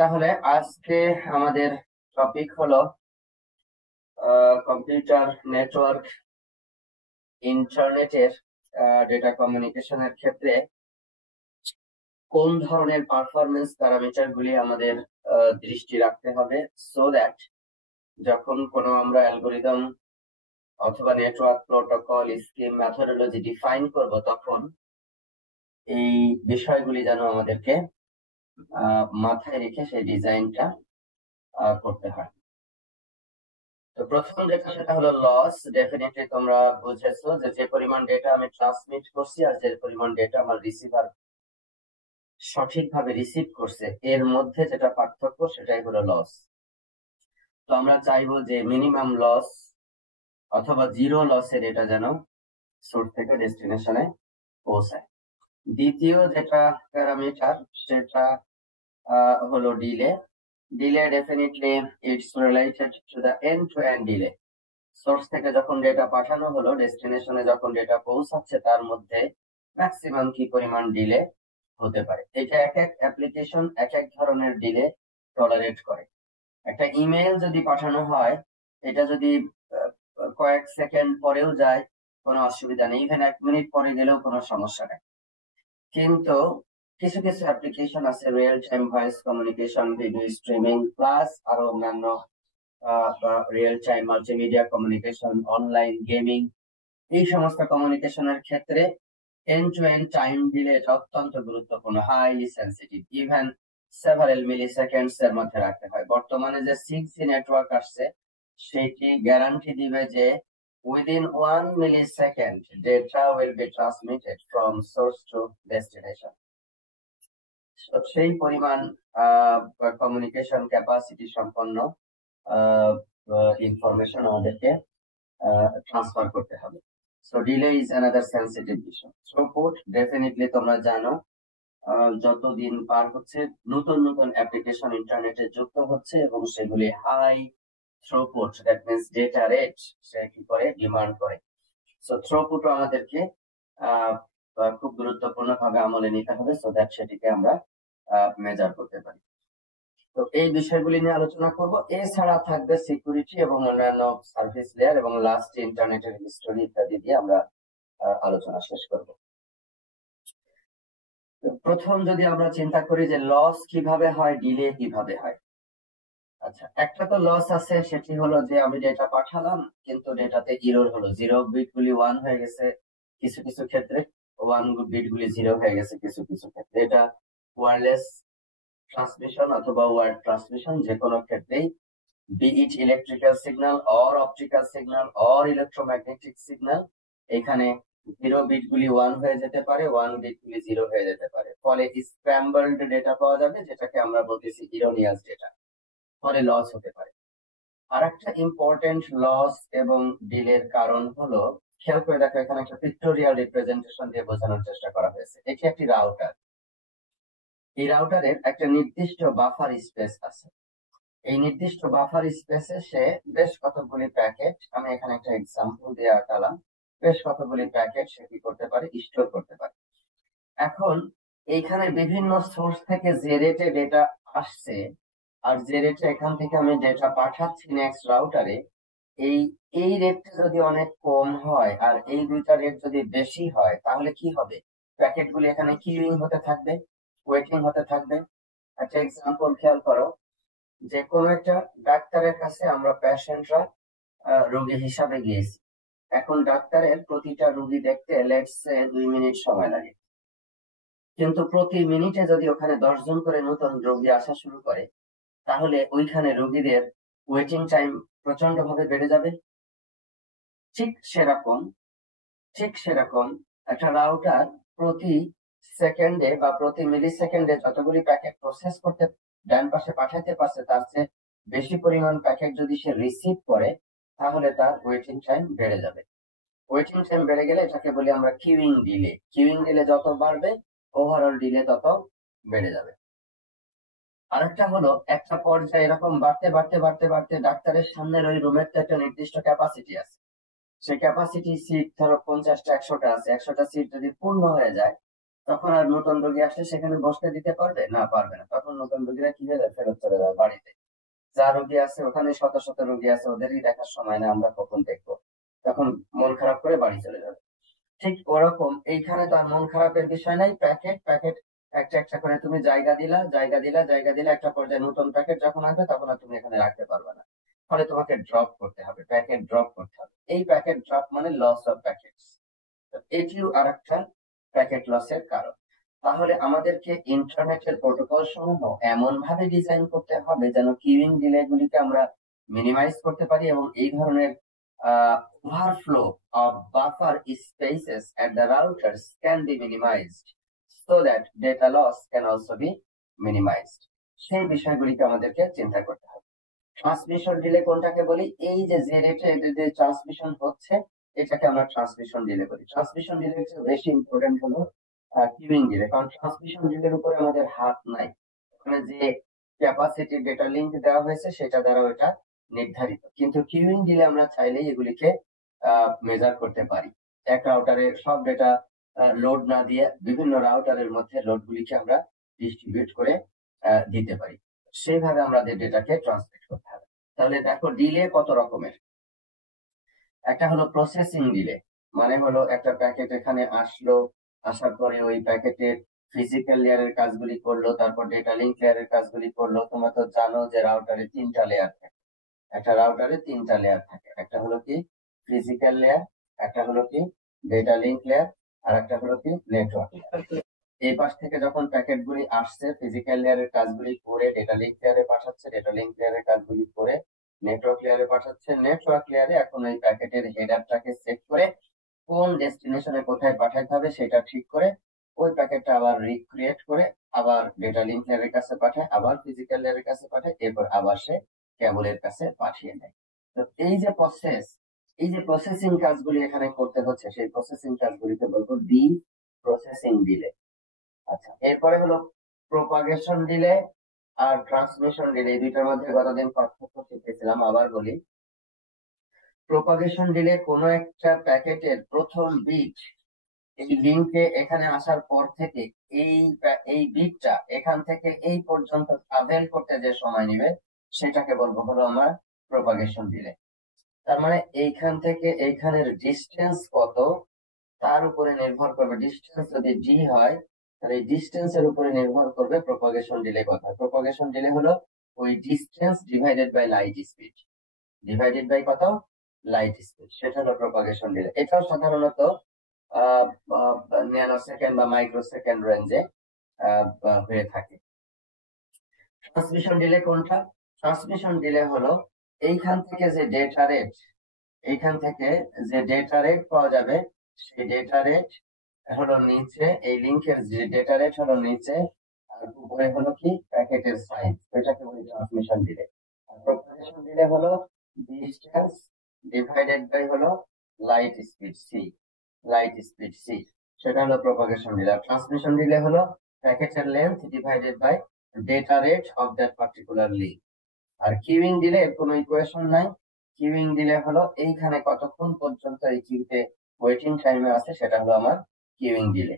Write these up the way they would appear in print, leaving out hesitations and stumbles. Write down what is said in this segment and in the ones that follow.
তাহলে আজকে আমাদের টপিক হলো কম্পিউটার নেটওয়ার্ক ইন্টারনেটের ডেটা কমিউনিকেশনের ক্ষেত্রে কোন ধরনের পারফরমেন্স প্যারামিটার গুলি আমাদের দৃষ্টি রাখতে হবে, সো দ্যাট যখন কোনো আমরা অ্যালগোরিদম অথবা network protocol scheme methodology define করব, তখন এই বিষয়গুলি যেন আমাদেরকে মাথায় রেখে সেই ডিজাইনটা করতে হয়। তো প্রথম যেটা সেটা হলো লস। ডেফিনেটলি তোমরা বুঝেছো যে পরিমাণ ডেটা আমি ট্রান্সমিট করছি আর যে পরিমাণ ডেটা আমার রিসিভার সঠিকভাবে রিসিভ করছে, এর মধ্যে যেটা পার্থক্য সেটাই হলো লস। তো আমরা চাইবো যে মিনিমাম লস অথবা জিরো লসের ডেটা যেন সোর্স থেকে ডেস্টিনেশনে পৌঁছায়। দ্বিতীয় যেটা প্যারামিটার সেটা হলো delay. Delay definitely it's related to the end to end delay. Source থেকে যখন ডেটা পাঠানো হলো ডেস্টিনেশনে যখন ডেটা পৌঁছাচ্ছে তার মধ্যে ম্যাক্সিমাম কি পরিমাণ ডিলে হতে পারে। এটা এক এক অ্যাপ্লিকেশন এক এক ধরনের ডিলে টলারেট করে। একটা ইমেল যদি পাঠানো হয়, এটা যদি কয়েক সেকেন্ড পরেও যায় কোনো অসুবিধা নেই, ইভেন 1 মিনিট পরে গেলেও কোনো সমস্যা নেই। কিন্তু কিছু কিছু অ্যাপ্লিকেশন আছে real time voice communication, video streaming plus আরো অন্যান্য real time multimedia communication, online gaming, এই সমস্ত কমিউনিকেশনের ক্ষেত্রে end to end time delay অত্যন্ত গুরুত্বপূর্ণ, highly sensitive, even several milliseconds এর মধ্যে রাখতে হয়। বর্তমানে যে 6G নেটওয়ার্ক আসছে সেটি গ্যারান্টি দিবে যে within 1 millisecond data will be transmitted from source to destination. সেই পরিমাণ কমিউনিকেশন ক্যাপাসিটি সম্পন্ন ইনফরমেশন আমাদেরকে ট্রান্সফার করতে হবে। So delay is another sensitive বিষয়। থ্রুপুট ডেফিনেটলি তোমরা জানো যতদিন পার হচ্ছে নতুন নতুন অ্যাপ্লিকেশন ইন্টারনেটে যুক্ত হচ্ছে এবং সেগুলি high throughput, that means data rate সে কি করে ডিমান্ড করে। সো থ্রুপুটও আমাদেরকে খুব গুরুত্বপূর্ণ ভাবে আমলে নিতে হবে, সো দ্যাট সেটিকে আমরা মেজার করতে পারি। তো এই বিষয়গুলি নিয়ে আলোচনা করব। এছাড়া থাকবে সিকিউরিটি এবং অন্যান্য সার্ভিস লেয়ার এবং লাস্ট ইন্টারনেটের হিস্টোরি ইত্যাদি দিয়ে আমরা আলোচনা শেষ করব। প্রথম যদি আমরা চিন্তা করি যে লস কিভাবে হয়, ডিলে কিভাবে হয়। আচ্ছা, একটা তো লস আছে, সেটি হলো যে আমি ডেটা পাঠালাম কিন্তু ডেটাতে এরর হলো, জিরো বিট গুলি 1 হয়ে গেছে কিছু কিছু ক্ষেত্রে, 1 বিট গুলি 0 হয়ে গেছে কিছু কিছু ক্ষেত্রে। এটা ওয়্যারলেস ট্রান্সমিশন অথবা ওয়ার্ড ট্রান্সমিশন, যে কোনো ক্ষেত্রেই, be it electrical signal or optical signal or electromagnetic signal, এখানে 0 বিট গুলি 1 হয়ে যেতে পারে, 1 বিট গুলি 0 হয়ে যেতে পারে। ফলে স্ক্র্যাম্বলড ডেটা পাওয়া যাবে, যেটাকে আমরা বলতেছি ইরোনিয়াস ডেটা, ফলে লস হতে পারে। আর একটা ইম্পর্টেন্ট লস এবং ডিলের কারণ হলো, খেয়াল করে দেখো এখানে একটা পিক্টোরিয়াল রিপ্রেজেন্টেশন দিয়ে বোঝানোর চেষ্টা করা হয়েছে। এটি একটি রাউটার। এই রাউটারের একটা নির্দিষ্ট বাফার স্পেস আছে। এই নির্দিষ্ট বাফার স্পেসে সে বেশ কতগুলি প্যাকেট, আমি এখানে একটা এক্সাম্পল দিয়ে আঁকালাম, বেশ কতগুলি প্যাকেট সে কি করতে পারে, স্টোর করতে পারে। এখন এইখানে বিভিন্ন সোর্স থেকে যে রেটে ডেটা আসছে আর যে রেটে এখান থেকে আমি ডেটা পাঠাচ্ছি নেক্সট রাউটারে, এই এই রেটটা যদি অনেক কম হয় আর এই দুইটা রেট যদি বেশি হয়, তাহলে কি হবে, প্যাকেটগুলি এখানে কিউইং হতে থাকবে, ওয়েটিং হতে থাকবে। একটা এক্সাম্পল খেয়াল করো, যে কোনো একটা ডাক্তারের কাছে আমরা পেশেন্টরা রোগী হিসাবে গিয়েছি। এখন ডাক্তারের প্রতিটা রোগী দেখতে লেটস সে 2 মিনিট সময় লাগে, কিন্তু প্রতি মিনিটে যদি ওখানে 10 জন করে নতুন রোগী আসা শুরু করে, তাহলে ওইখানে রোগীদের ওয়েটিং টাইম প্রচন্ড ভাবে বেড়ে যাবে। ঠিক সেরকম একটা রাউটার প্রতি সেকেন্ডে বা প্রতি মিলি সেকেন্ডে যতগুলি প্যাকেট প্রসেস করতে ডান পাশে পাঠাতে পারছে, তার চেয়ে বেশি পরিমাণ প্যাকেট যদি সে রিসিভ করে, তাহলে তার ওয়েটিং টাইম বেড়ে যাবে। ওয়েটিং টাইম বেড়ে গেলে এটাকে বলি আমরা কিউইং ডিলে। কিউইং ডিলে যত বাড়বে, ওভারঅল ডিলে তত বেড়ে যাবে। আরেকটা হলো, একটা পর্যায়ে এরকম বাড়তে বাড়তে বাড়তে বাড়তে ডাক্তারের সামনের ওই রুমের তো একটা নির্দিষ্ট ক্যাপাসিটি আছে। সেই ক্যাপাসিটি সিট ধরো 50টা 100টা আছে, 100টা সিট যদি পূর্ণ হয়ে যায়, তখন আর নতুন রোগী আসলে সেখানে বসতে দিতে পারবে না? পারবে না। তখন নতুন রোগীরা কি হয়ে যায়? ফেরত চলে যাবে বাড়িতে। যা রোগী আছে ওখানে শত শত রোগী আছে, ওদেরই দেখার সময় না, আমরা কখন দেখবো? তখন মন খারাপ করে বাড়ি চলে যাবে। ঠিক ওরকম এইখানে তো আর মন খারাপের বিষয় নাই। প্যাকেট প্যাকেট একটা একটা করে তুমি জায়গা দিলা, জায়গা দিলা, জায়গা দিলা, একটা পর্যায়ে নতুন প্যাকেট যখন আসবে তখন আর তুমি এখানে রাখতে পারবে না। ফলে তোমাকে ড্রপ করতে হবে, প্যাকেট ড্রপ করতে হবে। এই প্যাকেট ড্রপ মানে লস অফ প্যাকেটস। এটিও আর একটা প্যাকেট লসের কারণ। তাহলে আমাদেরকে ইন্টারনেটের প্রোটোকল সমূহ এমন ভাবে ডিজাইন করতে হবে যেন কিউইং ডিলে গুলিকে আমরা মিনিমাইজ করতে পারি, এবং এই ধরনের overflow of buffer spaces at the routers can be minimized, so that data loss can also be minimized. সেই বিষয়গুলিকে আমাদেরকে চিন্তা করতে হবে। ট্রান্সমিশন ডিলে কোনটাকে বলি? এই যে রেটে যে ট্রান্সমিশন হচ্ছে এটাকে আমরা ট্রান্সমিশন ডিলে বলি। ট্রান্সমিশন ডিলে চেয়ে বেশি ইম্পর্টেন্ট হলো কিউইং ডিলে, কারণ ট্রান্সমিশন ডিলের উপরে আমাদের হাত নাই। ওখানে যে ক্যাপাসিটি ডেটা লিংক দেওয়া হয়েছে সেটা দ্বারা ওটা নির্ধারিত, কিন্তু কিউইং ডিলে আমরা চাইলেই এগুলিকে মেজার করতে পারি। এক রাউটারে সব ডেটা লোড না দিয়ে বিভিন্ন রাউটারের মধ্যে লোড গুলিকে আমরা ডিস্ট্রিবিউট করে দিতে পারি। সেইভাবে আমাদের ডেটাকে ট্রান্সমিট করতে হবে। তাহলে দেখো ডিলে কত রকমের। একটা হলো প্রসেসিং ডিলে, মানে হলো একটা প্যাকেট এখানে আসলো, আসার পরে ওই প্যাকেটের ফিজিক্যাল লেয়ারের কাজগুলি করলো, তারপর ডেটা লিংক লেয়ারের কাজগুলি করলো। তোমরা তো জানো যে রাউটারে তিনটা লেয়ার থাকে। একটা রাউটারে তিনটা লেয়ার থাকে, একটা হলো কি ফিজিক্যাল লেয়ার, একটা হলো কি ডেটা লিংক লেয়ার, আর একটা হলো কি নেটওয়ার্ক লেয়ার। এই পাশ থেকে যখন প্যাকেট গুলি আসছে, ফিজিক্যাল লেয়ারের কাজগুলি করে ডেটা লিংক লেয়ারে পাঠাচ্ছে, ডেটা লিংক লেয়ারের কাজগুলি করে নেটওয়ার্ক লেয়ারে পাঠাচ্ছে। নেটওয়ার্ক লেয়ারে এখন ওই প্যাকেটের হেডারটাকে সেট করে কোন ডেস্টিনেশনে কোথায় পাঠাতে হবে সেটা ঠিক করে ওই প্যাকেটটা আবার রিক্রিয়েট করে আবার ডেটা লিংক লেয়ারের কাছে পাঠায়, আবার ফিজিক্যাল লেয়ারের কাছে পাঠায়, এরপর আবার সে কেবলের কাছে পাঠিয়ে দেয়। তো এই যে প্রসেস, এই যে প্রসেসিং কাজগুলি এখানে করতে হচ্ছে, সেই প্রসেসিং কাজগুলিকে বলবো ডি প্রসেসিং ডিলে। আচ্ছা, এরপরে হলো প্রোপাগেশন ডিলে আর ট্রান্সমিশন ডিলে। এই দুইটার মধ্যে গতদিন পার্থক্য শিখেছিলাম, আবার বলি। প্রোপাগেশন ডিলে কোনো একটা প্যাকেটের প্রথম বিট এই লিঙ্কে এখানে আসার পর থেকে এই বিটটা এখান থেকে এই পর্যন্ত ট্রাভেল করতে যে সময় নেবে সেটাকে বলবো হলো আমার প্রোপাগেশন ডিলে। তার মানে এইখান থেকে এইখানের ডিস্টেন্স কত তার উপরে নির্ভর করবে। ডিস্টেন্স যদি ডি হয় তাহলে এই ডিস্টেন্সের উপরে নির্ভর করবে প্রোপাগেশন ডিলে কত। প্রোপাগেশন ডিলে হলো ওই distance divided by light speed, divided by কত? Light speed. সেটা হলো প্রোপাগেশন ডিলে। এটাও সাধারণত ন্যানো সেকেন্ড বা মাইক্রো সেকেন্ড রেঞ্জে হয়ে থাকে। ট্রান্সমিশন ডিলে কোনটা? ট্রান্সমিশন ডিলে হলো এইখান থেকে যে ডেটা রেট, এইখান থেকে যে ডেটা রেট পাওয়া যাবে সেই ডেটা রেট হলো নিচে, এই লিংকের যে ডেটা রেট হলো নিচে, আর উপরে হলো কি প্যাকেটের সাইজ, এটাকে বলি ট্রান্সমিশন ডিলে। আর প্রোপাগেশন ডিলে হলো ডিস্টেন্স ডিভাইডেড বাই হলো light speed c, light speed c, সেটা হলো প্রোপাগেশন ডিলে। আর ট্রান্সমিশন ডিলে হলো প্যাকেটের length divided by data rate of that particular link. আর কিউইং ডিলে কোনো ইকুয়েশন নাই। কিউইং ডিলে হলো এইখানে কতক্ষণ পর্যন্ত এই কিউতে ওয়েটিং টাইমে আছে, সেটা হলো আমার কিউইং ডিলে।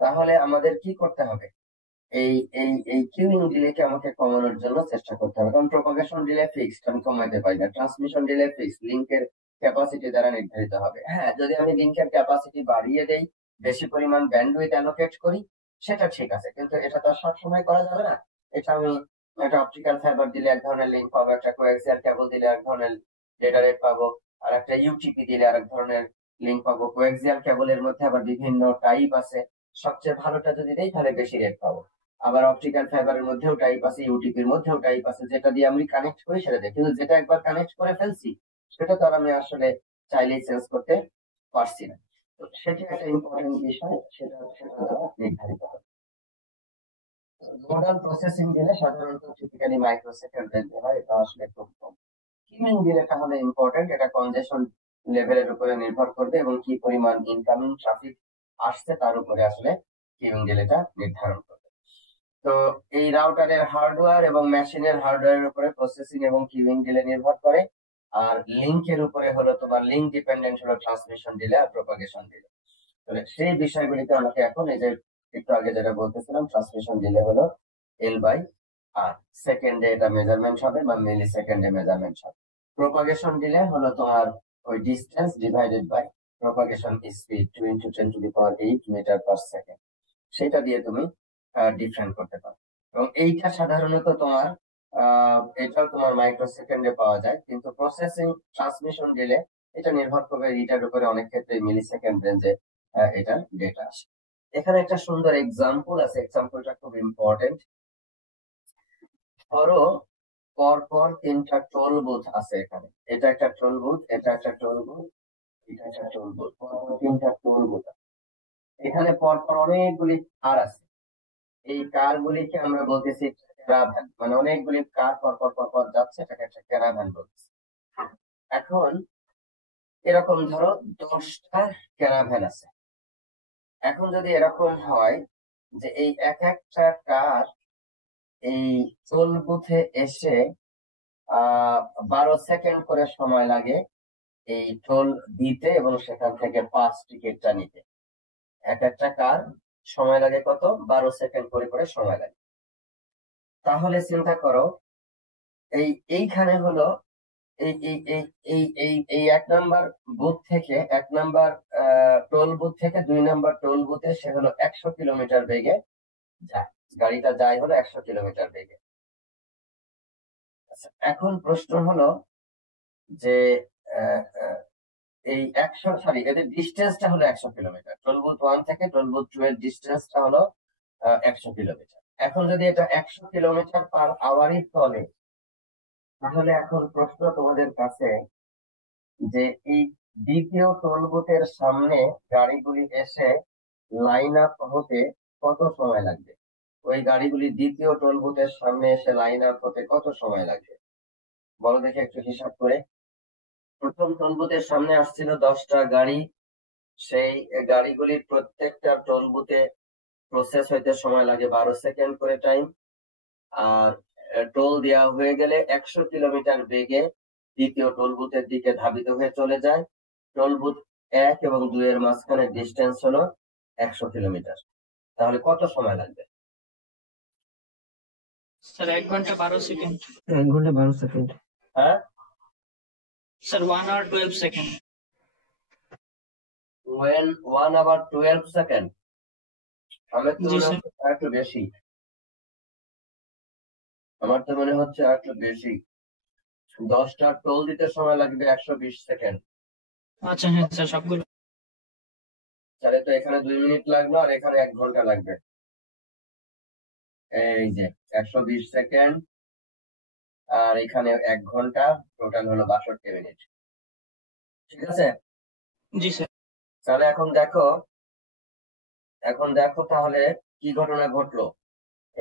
তাহলে আমাদের কি করতে হবে? এই এই এই কিউইং ডিলেকে আমাকে কমানোর জন্য চেষ্টা করতে হবে, কারণ প্রোপাগেশন ডিলে ফিক্সড, আমি কমাইতে পারি না। ট্রান্সমিশন ডিলে ফিক্সড, লিংকের ক্যাপাসিটি দ্বারা নির্ধারিত হবে। হ্যাঁ, যদি আমি লিংকের ক্যাপাসিটি বাড়িয়ে দেই, বেশি পরিমাণ ব্যান্ডউইথ অ্যালোকেট করি, সেটা ঠিক আছে, কিন্তু এটা তো সবসময় করা যাবে না। এটা আমি একটা অপটিক্যাল ফাইবার দিলে এক ধরনের লিংক পাবো, একটা কোয়াক্সিয়াল কেবল দিলে এক ধরনের ডেটা রেট পাবো, আর একটা ইউটিপি দিলে আরেক ধরনের লিংক পাবো। কোয়াক্সিয়াল কেবলের মধ্যে আবার বিভিন্ন টাইপ আছে, সবচেয়ে ভালোটা যদি দেই তাহলে বেশি রেট পাবো। আবার অপটিক্যাল ফাইবারের মধ্যেও টাইপ আছে, ইউটিপির মধ্যেও টাইপ আছে, যেটা দিয়ে আমি কানেক্ট করি সেটা দিয়ে। কিন্তু যেটা একবার কানেক্ট করে ফেলছি সেটা তো আর আমি আসলে চাইলেই চেঞ্জ করতে পারছি না। তো সেটা একটা ইম্পর্টেন্ট বিষয়, সেটা সেটা দ্বারা নির্ধারিত হবে। নোডাল প্রসেসিং দিলে সাধারণত টিপিক্যালি মাইক্রো সেকেন্ড রেঞ্জে হয়, এটা আসলে খুব কম। কিউইং দিলে তাহলে ইম্পর্টেন্ট, এটা কনজেশন লেভেলের উপরে নির্ভর করবে এবং কি পরিমাণ ইনকামিং ট্রাফিক আসছে তার উপরে আসলে কিউইং ডিলেটা নির্ধারণ করবে। তো এই রাউটারের হার্ডওয়্যার এবং মেশিনের হার্ডওয়্যারের উপরে প্রসেসিং এবং কিউইং ডিলে নির্ভর করে। আর লিংকের উপরে হলো তোমার লিংক ডিপেন্ডেন্ট হলো ট্রান্সমিশন ডিলে আর প্রপাগেশন ডিলে। তাহলে সেই বিষয়গুলিতে আমাকে এখন এই যে একটু আগে যেটা বলতেছিলাম, ট্রান্সমিশন ডিলে হলো L/R, সেকেন্ডে এটা মেজারমেন্ট হবে বা মিলি সেকেন্ডে মেজারমেন্ট হবে। প্রপাগেশন ডিলে হলো তোমার ওই distance divided by propagation speed 2 × 10⁸ metre per second, সেটা দিয়ে তুমি ডিফারেন্ট করতে পারো। এবং এইটা সাধারণত তোমার এটাও তোমার মাইক্রো সেকেন্ডে পাওয়া যায়, কিন্তু প্রসেসিং ট্রান্সমিশন ডিলে এটা নির্ভর করবে এটার উপরে, অনেক ক্ষেত্রে মিলি সেকেন্ড রেঞ্জে এটা ডেটা আসে। এখানে একটা সুন্দর এক্সাম্পল আছে, এক্সাম্পলটা খুব ইম্পর্টেন্ট। ধরো পরপর 3টা টোল বুথ আছে এখানে, এটা একটা টোল বুথ, এটা একটা টোল বুথ, এটা একটা টোল বুথ, পরপর 3টা টোল বুথ। এখানে পরপর অনেকগুলি কার আছে, এই কার গুলিকে আমরা বলতেছি ক্যারাভ্যান, মানে অনেকগুলি কার পরপর পরপর যাচ্ছে, এটাকে একটা ক্যারাভ্যান বলতেছি। এখন এরকম ধরো 10টা ক্যারাভ্যান আছে। এখন যদি এরকম হয় যে এই এক একটা কার এই টোল বুথে এসে 12 সেকেন্ড করে সময় লাগে এই টোল দিতে এবং সেখান থেকে পাস টিকিটটা নিতে। এক একটা কার সময় লাগে কত? 12 সেকেন্ড করে করে সময় লাগে। তাহলে চিন্তা করো, এইখানে হলো এই এই এই এই এই এই 1 নাম্বার বুথ থেকে, 1 নাম্বার টোল বুথ থেকে 2 নাম্বার টোল বুথে সে হলো 100 কিলোমিটার বেগে যায়, গাড়িটা যায় হলো 100 কিলোমিটার বেগে। আচ্ছা, এখন প্রশ্ন হলো যে এই 100, সরি, এদের ডিস্টেন্সটা হলো 100 কিলোমিটার। টোল বুথ 1 থেকে টোল বুথ 2 এর ডিস্টেন্সটা হলো 100 কিলোমিটার। এখন যদি এটা 100 কিলোমিটার পার আওয়ারই চলে, তাহলে এখন প্রশ্ন তোমাদের কাছে যে এই দ্বিতীয় টোল বুথের সামনে গাড়িগুলি এসে লাইন আপ হতে কত সময় লাগবে? ওই গাড়িগুলি দ্বিতীয় টোল বুথের সামনে এসে লাইন আপ হতে কত সময় লাগবে বলো দেখে একটু হিসাব করে। প্রথম টোল বুথের সামনে আসছিল 10টা গাড়ি, সেই গাড়িগুলির প্রত্যেকটা টোল বুথে প্রসেস হইতে সময় লাগে 12 সেকেন্ড করে টাইম। আর টোল দেওয়া হয়ে গেলে 100 কিলোমিটার বেগে দ্বিতীয় টোল বুথের দিকে ধাবিত হয়ে চলে যায়। টোল বুথ 1 এবং 2 এর মাঝখানে ডিস্টেন্স হলো 100 কিলোমিটার। তাহলে কত সময় লাগবে? স্যার 1 ঘন্টা 12 সেকেন্ড। 1 ঘন্টা 12 সেকেন্ড। হ্যাঁ sir 1 hour 12 second. when 1 hour 12 second, আমার তো জি মনে স্যার। হচ্ছে একটু বেশি, আমার তো মনে হচ্ছে একটু বেশি। 10টা টোল দিতে সময় লাগবে 120 সেকেন্ড। আচ্ছা হ্যাঁ স্যার, সবগুলো। তাহলে তো এখানে 2 মিনিট লাগলো আর এখানে 1 ঘন্টা লাগবে। এই যে 120 সেকেন্ড আর এখানে 1 ঘন্টা, টোটাল হলো 62 মিনিট। ঠিক আছে, জি স্যার। তাহলে এখন দেখো তাহলে কি ঘটনা ঘটলো।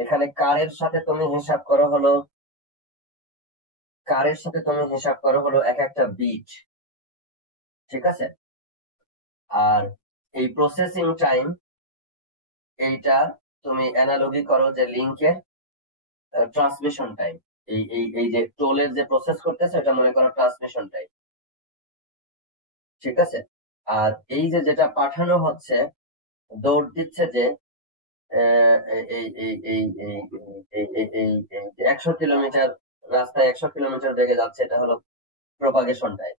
এখানে কারের সাথে তুমি হিসাব করো হলো, এক একটা বিট, ঠিক আছে। আর এই প্রসেসিং টাইম, এইটা তুমি অ্যানালজি করো যে লিংকের ট্রান্সমিশন টাইম। এই যে টোলের যে প্রসেস করতেছে এটা মনে করো ট্রান্সমিশন টাইম, ঠিক আছে। আর এই যে যেটা পাঠানো হচ্ছে, দৌড় দিচ্ছে যে এই এই এই এই এই এই এই 100 কিলোমিটার রাস্তায় 100 কিলোমিটার বেগে যাচ্ছে, এটা হলো প্রপাগেশন টাইম।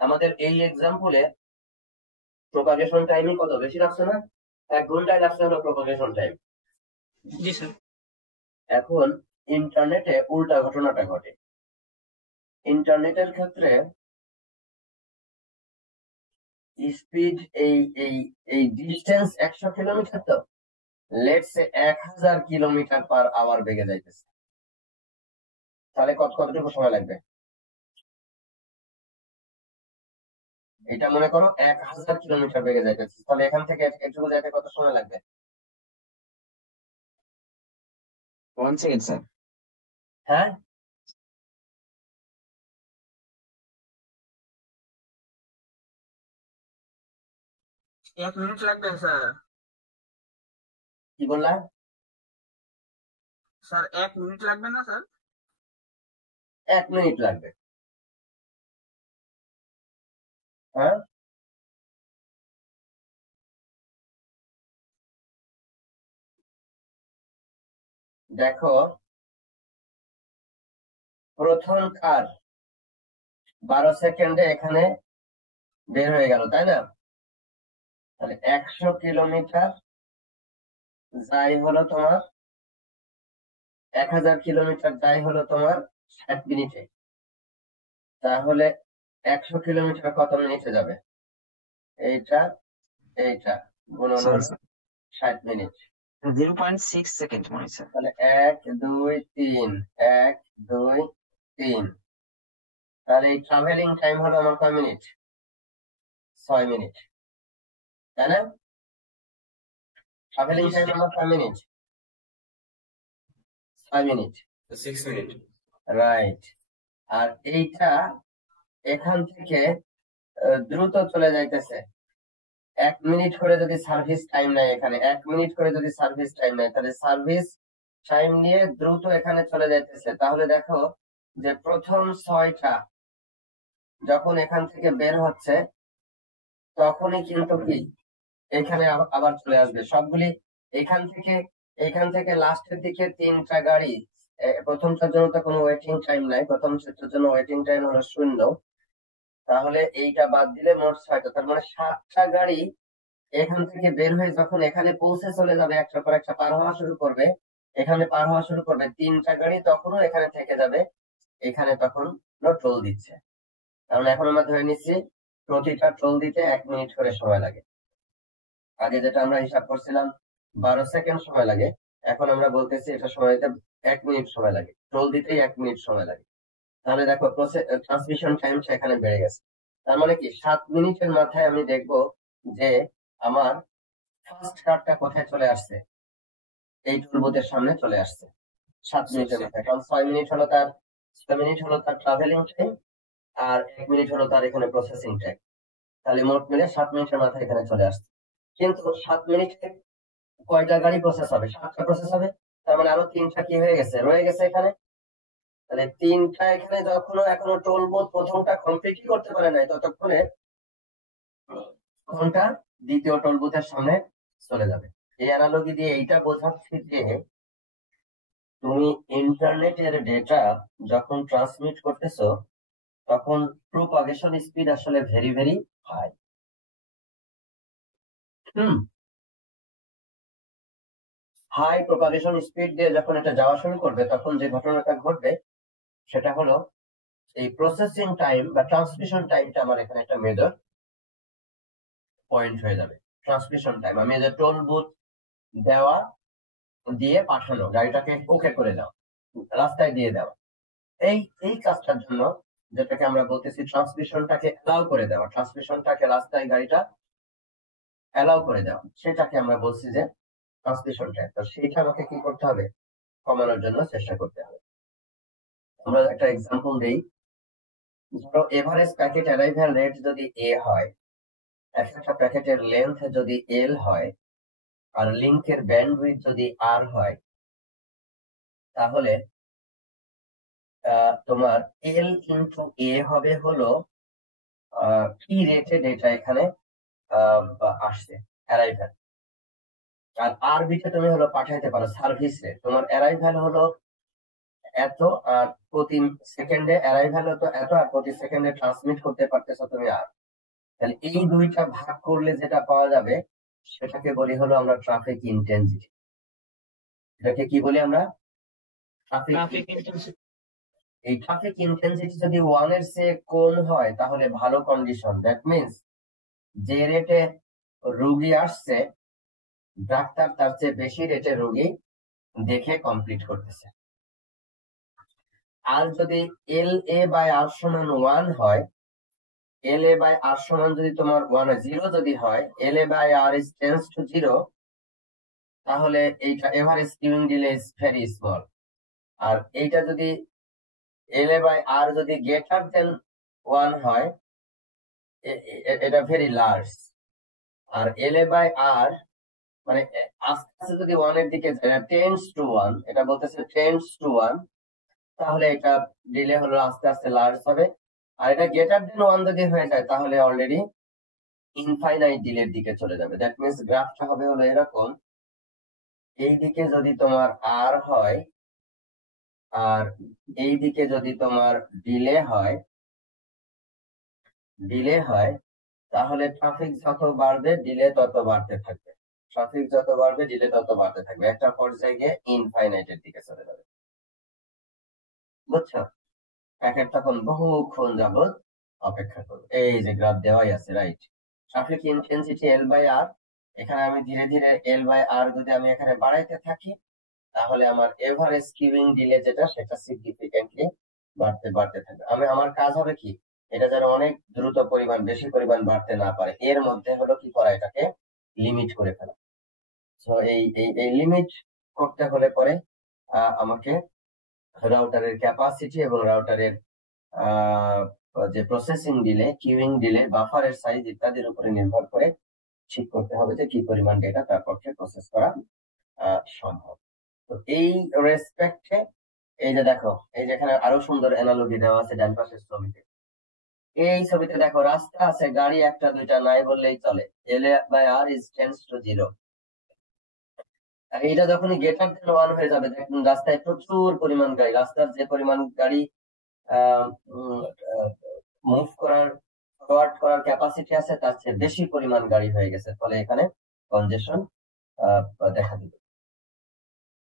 আমাদের এই এক্সাম্পলে প্রপাগেশন টাইমই কত বেশি লাগছে না? 1 ঘন্টায় লাগছে হলো প্রপাগেশন টাইম। জি স্যার। এখন ইন্টারনেটে উল্টা ঘটনাটা ঘটে। ইন্টারনেটের ক্ষেত্রে স্পিড এই এই এই ডিস্টেন্স 100 কিলোমিটার, তো let's say 1000 kilometre per hour বেগে যাইতেছে। তাহলে কতটুকু সময় লাগবে? এটা মনে করো 1000 কিলোমিটার বেগে যাইতেছে, তাহলে এখান থেকে এটুকু যাইতে কত সময় লাগবে? 1 সেকেন্ড স্যার। হ্যাঁ, 1 মিনিট লাগবে স্যার। কি বললা? স্যার 1 মিনিট লাগবে না স্যার? 1 মিনিট লাগবে। হ্যাঁ, দেখো প্রথম কার 12 সেকেন্ডে এখানে বের হয়ে গেল, তাই না? তাহলে 100 কিলোমিটার যাই হলো তোমার 1000 কিলোমিটার যাই হলো তোমার 60 মিনিটে। তাহলে 100 কিলোমিটার কত মিনিটে যাবে? এইটা এইটা গুণন সরি হলো 60 মিনিট। 0.6 সেকেন্ড মনে হয় স্যার। তাহলে 1 2 3 1 2 3। তাহলে এই ট্রাভেলিং টাইম হলো আমার কয় মিনিট? 6 মিনিট, তাই না? ট্রাভেলিং জি টাইম স্যার। আমার কয় মিনিট? 6 minute, 6 minute. রাইট। আর এইটা এখান থেকে দ্রুত চলে যাইতেছে 1 মিনিট করে যদি সার্ভিস টাইম নেয়, এখানে 1 মিনিট করে যদি সার্ভিস টাইম নেয়, তাহলে সার্ভিস টাইম নিয়ে দ্রুত এখানে চলে যাইতেছে। তাহলে দেখো যে প্রথম 6টা যখন এখান থেকে বের হচ্ছে তখনই কিন্তু কি এখানে আবার চলে আসবে সবগুলি। এখান থেকে লাস্টের দিকে 3টা গাড়ি, প্রথমটার জন্য তো কোনো ওয়েটিং টাইম নাই, প্রথম সেটটার জন্য ওয়েটিং টাইম হলো 0। তাহলে এইটা বাদ দিলে মোট 6টা, তার মানে 7টা গাড়ি এখান থেকে বের হয়ে যখন এখানে পৌঁছে চলে যাবে, একটার পর একটা পার হওয়া শুরু করবে, এখানে পার হওয়া শুরু করবে 3টা গাড়ি, তখনও এখানে থেকে যাবে, এখানে তখন টোল দিচ্ছে। কারণ এখন আমরা ধরে নিচ্ছি প্রতিটা টোল দিতে 1 মিনিট করে সময় লাগে। আগে যেটা আমরা হিসাব করছিলাম 12 সেকেন্ড সময় লাগে, এখন আমরা বলতেছি এটা সময় দিতে 1 মিনিট সময় লাগে, টোল দিতেই 1 মিনিট সময় লাগে। তাহলে দেখো ট্রান্সমিশন টাইমটা এখানে বেড়ে গেছে। তার মানে কি 7 মিনিটের মাথায় আমি দেখবো যে আমার ফার্স্ট কারটা কোথায় চলে আসছে, এই টোল বুথের সামনে চলে আসছে 7 মিনিটের মাথায়। কারণ 6 মিনিট হলো তার ট্রাভেলিং টাইম, আর 1 মিনিট হলো তার এখানে প্রসেসিং টাইম। তাহলে মোট মিলে 7 মিনিটের মাথায় এখানে চলে আসছে। কিন্তু 7 মিনিটে কয়টা গাড়ি প্রসেস হবে? 7টা প্রসেস হবে। তার মানে আরো 3টা কি হয়ে গেছে, রয়ে গেছে এখানে। তাহলে 3টা এখানে এখনো টোল বুথ প্রথমটা কমপ্লিটই করতে পারে নাই, ততক্ষণে কোনটা দ্বিতীয় টোল বুথের সামনে চলে যাবে। এই অ্যানালজি দিয়ে এইটা বোঝাচ্ছি যে তুমি ইন্টারনেটের ডেটা যখন ট্রান্সমিট করতেছো তখন প্রোপাগেশন স্পিড আসলে very very high. High propagation speed দিয়ে যখন এটা যাওয়া শুরু করবে তখন যে ঘটনাটা ঘটবে সেটা হলো এই প্রসেসিং টাইম বা ট্রান্সমিশন টাইমটা আমার এখানে একটা মেজর পয়েন্ট হয়ে যাবে। ট্রান্সমিশন টাইম, আমি যে টোল বুথ দেওয়া দিয়ে পাঠানো, গাড়িটাকে ওকে করে দাও, রাস্তায় দিয়ে দেওয়া, এই কাজটার জন্য যেটাকে আমরা বলতেছি ট্রান্সমিশনটাকে অ্যালাউ করে দেওয়া, ট্রান্সমিশনটাকে রাস্তায় গাড়িটা অ্যালাউ করে দেওয়া, সেটাকে আমরা বলছি যে ট্রান্সমিশন টাইম। তো সেইটা আমাকে কি করতে হবে? কমানোর জন্য চেষ্টা করতে হবে। আমরা একটা এক্সাম্পল দেই। ধরো এভারেজ প্যাকেট অ্যারাইভাল রেট যদি এ হয়, একটা প্যাকেটের লেন্থ যদি এল হয়, আর লিংকের ব্যান্ডউইথ যদি আর হয়, তাহলে তোমার এল ইন্টু এ হবে হলো কি রেটে ডেটা এখানে আসছে অ্যারাইভাল, আর আর বিটে তুমি হলো পাঠাইতে পারো সার্ভিস রেট। তোমার অ্যারাইভাল হলো এত, আর প্রতি সেকেন্ডে অ্যারাইভাল হতো এত, আর প্রতি সেকেন্ডে ট্রান্সমিট করতে পারতেছো তুমি আর। তাহলে এই দুইটা ভাগ করলে যেটা পাওয়া যাবে সেটাকে বলি হলো আমরা ট্রাফিক ইন্টেন্সিটি। এটাকে কি বলি আমরা? ট্রাফিক। Traffic intensity. এই ট্রাফিক ইন্টেন্সিটি যদি 1 এর চেয়ে কম হয় তাহলে ভালো কন্ডিশন। দ্যাট মিনস যে রেটে রোগী আসছে ডাক্তার তার চেয়ে বেশি রেটে রোগী দেখে কমপ্লিট করতেছে। আর যদি এল এ বাই আর সমান 1 হয়, এল এ বাই আর সমান যদি তোমার 0 যদি হয়, L A by R is tends to 0, তাহলে এইটা average queuing delay is very small. আর এইটা যদি এল এ বাই আর যদি গ্রেটার দেন 1 হয়, এটা ভেরি লার্জ। আর এল এ বাই আর মানে আস্তে আস্তে যদি 1 এর দিকে যায়, টেন্ডস টু 1, এটা বলতেছে টেন্ডস টু 1, তাহলে এটা ডিলে হলো আস্তে আস্তে লার্জ হবে। আর এটা গ্রেটার দেন 1 যদি হয়ে যায় তাহলে অলরেডি ইনফাইনাইট ডিলের দিকে চলে যাবে। দ্যাট মিনস গ্রাফটা হবে হলো এরকম এই দিকে যদি তোমার আর হয় আর এই দিকে যদি তোমার ডিলে হয় তাহলে ট্রাফিক যত বাড়বে ডিলে তত বাড়তে থাকবে। ট্রাফিক যত বাড়বে ডিলে তত বাড়তে থাকবে, একটা পর্যায়ে গিয়ে ইনফাইনাইটের দিকে চলে যাবে। বুঝছো? প্যাকেট তখন বহুক্ষণ যাবত অপেক্ষা করবে। এই যে গ্রাফ দেওয়াই আছে, right? Traffic intensity L by R, এখানে আমি ধীরে ধীরে এল বাই আর যদি আমি এখানে বাড়াইতে থাকি তাহলে আমার এভারেজ কিউইং ডিলে যেটা সেটা সিগনিফিকেন্টলি বাড়তে বাড়তে থাকবে। আমার কাজ হবে কি, এটা যেন অনেক দ্রুত পরিমাণ বেশি পরিমাণ বাড়তে না পারে, এর মধ্যে হলো কি করা, এটাকে লিমিট করে ফেলা। তো এই লিমিট করতে হলে পরে আমাকে রাউটারের ক্যাপাসিটি এবং রাউটারের যে প্রসেসিং ডিলে, কিউইং ডিলে, বাফারের সাইজ ইত্যাদির উপরে নির্ভর করে ঠিক করতে হবে যে কি পরিমাণ ডেটা তার পক্ষে প্রসেস করা সম্ভব। তো এই রেসপেক্টে এই যে দেখো, এই যেখানে আরো সুন্দর অ্যানালজি দেওয়া আছে ডান পাশের ছবিতে। এই ছবিতে দেখো রাস্তা আছে, গাড়ি একটা দুইটা নাই বললেই চলে, L by R is tends to 0। এটা যখনই গ্রেটার দেন 1 হয়ে যাবে, দেখুন রাস্তায় প্রচুর পরিমাণ গাড়ি, রাস্তার যে পরিমাণ গাড়ি মুভ করার ফরওয়ার্ড করার ক্যাপাসিটি আছে তার চেয়ে বেশি পরিমাণ গাড়ি হয়ে গেছে, ফলে এখানে কনজেশন দেখা দিবে।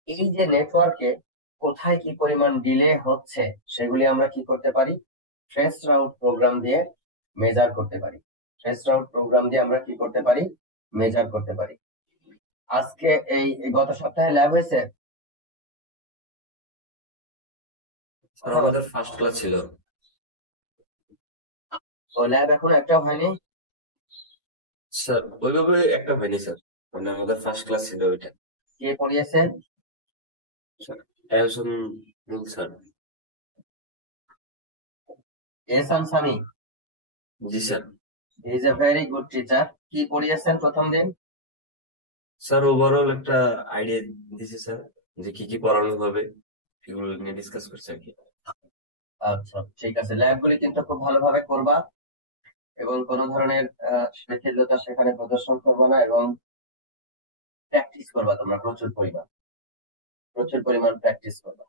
এই যে নেটওয়ার্কে কোথায় কি পরিমাণ ডিলে হচ্ছে সেগুলি আমরা কি করতে পারি, ট্রেস রাউট প্রোগ্রাম দিয়ে মেজার করতে পারি। ট্রেস রাউট প্রোগ্রাম দিয়ে আমরা কি করতে পারি, মেজার করতে পারি। আজকে এই গত সপ্তাহে ল্যাব হয়েছে, স্যার আমাদের ফার্স্ট ক্লাস ছিল। ও ল্যাব এখন একটাও হয়নি। স্যার ওইভাবে একটা হয়নি স্যার, মানে আমাদের ফার্স্ট ক্লাস ছিল ওইটা। কে পড়িয়েছে? একজন রুল স্যার। এহসান সামি। জি sir. Is a very good teacher. কি পড়িয়েছেন প্রথম দিন? স্যার ওভারঅল একটা আইডিয়া দিছে স্যার, যে কি কি পড়ানো হবে এগুলো নিয়ে ডিসকাস করছে আর কি। আচ্ছা ঠিক আছে, ল্যাবগুলি কিন্তু খুব ভালোভাবে করবা এবং কোনো ধরনের শিথিলতা সেখানে প্রদর্শন করবা না, এবং প্র্যাকটিস করবা তোমরা প্রচুর পরিমাণ প্র্যাকটিস করবা।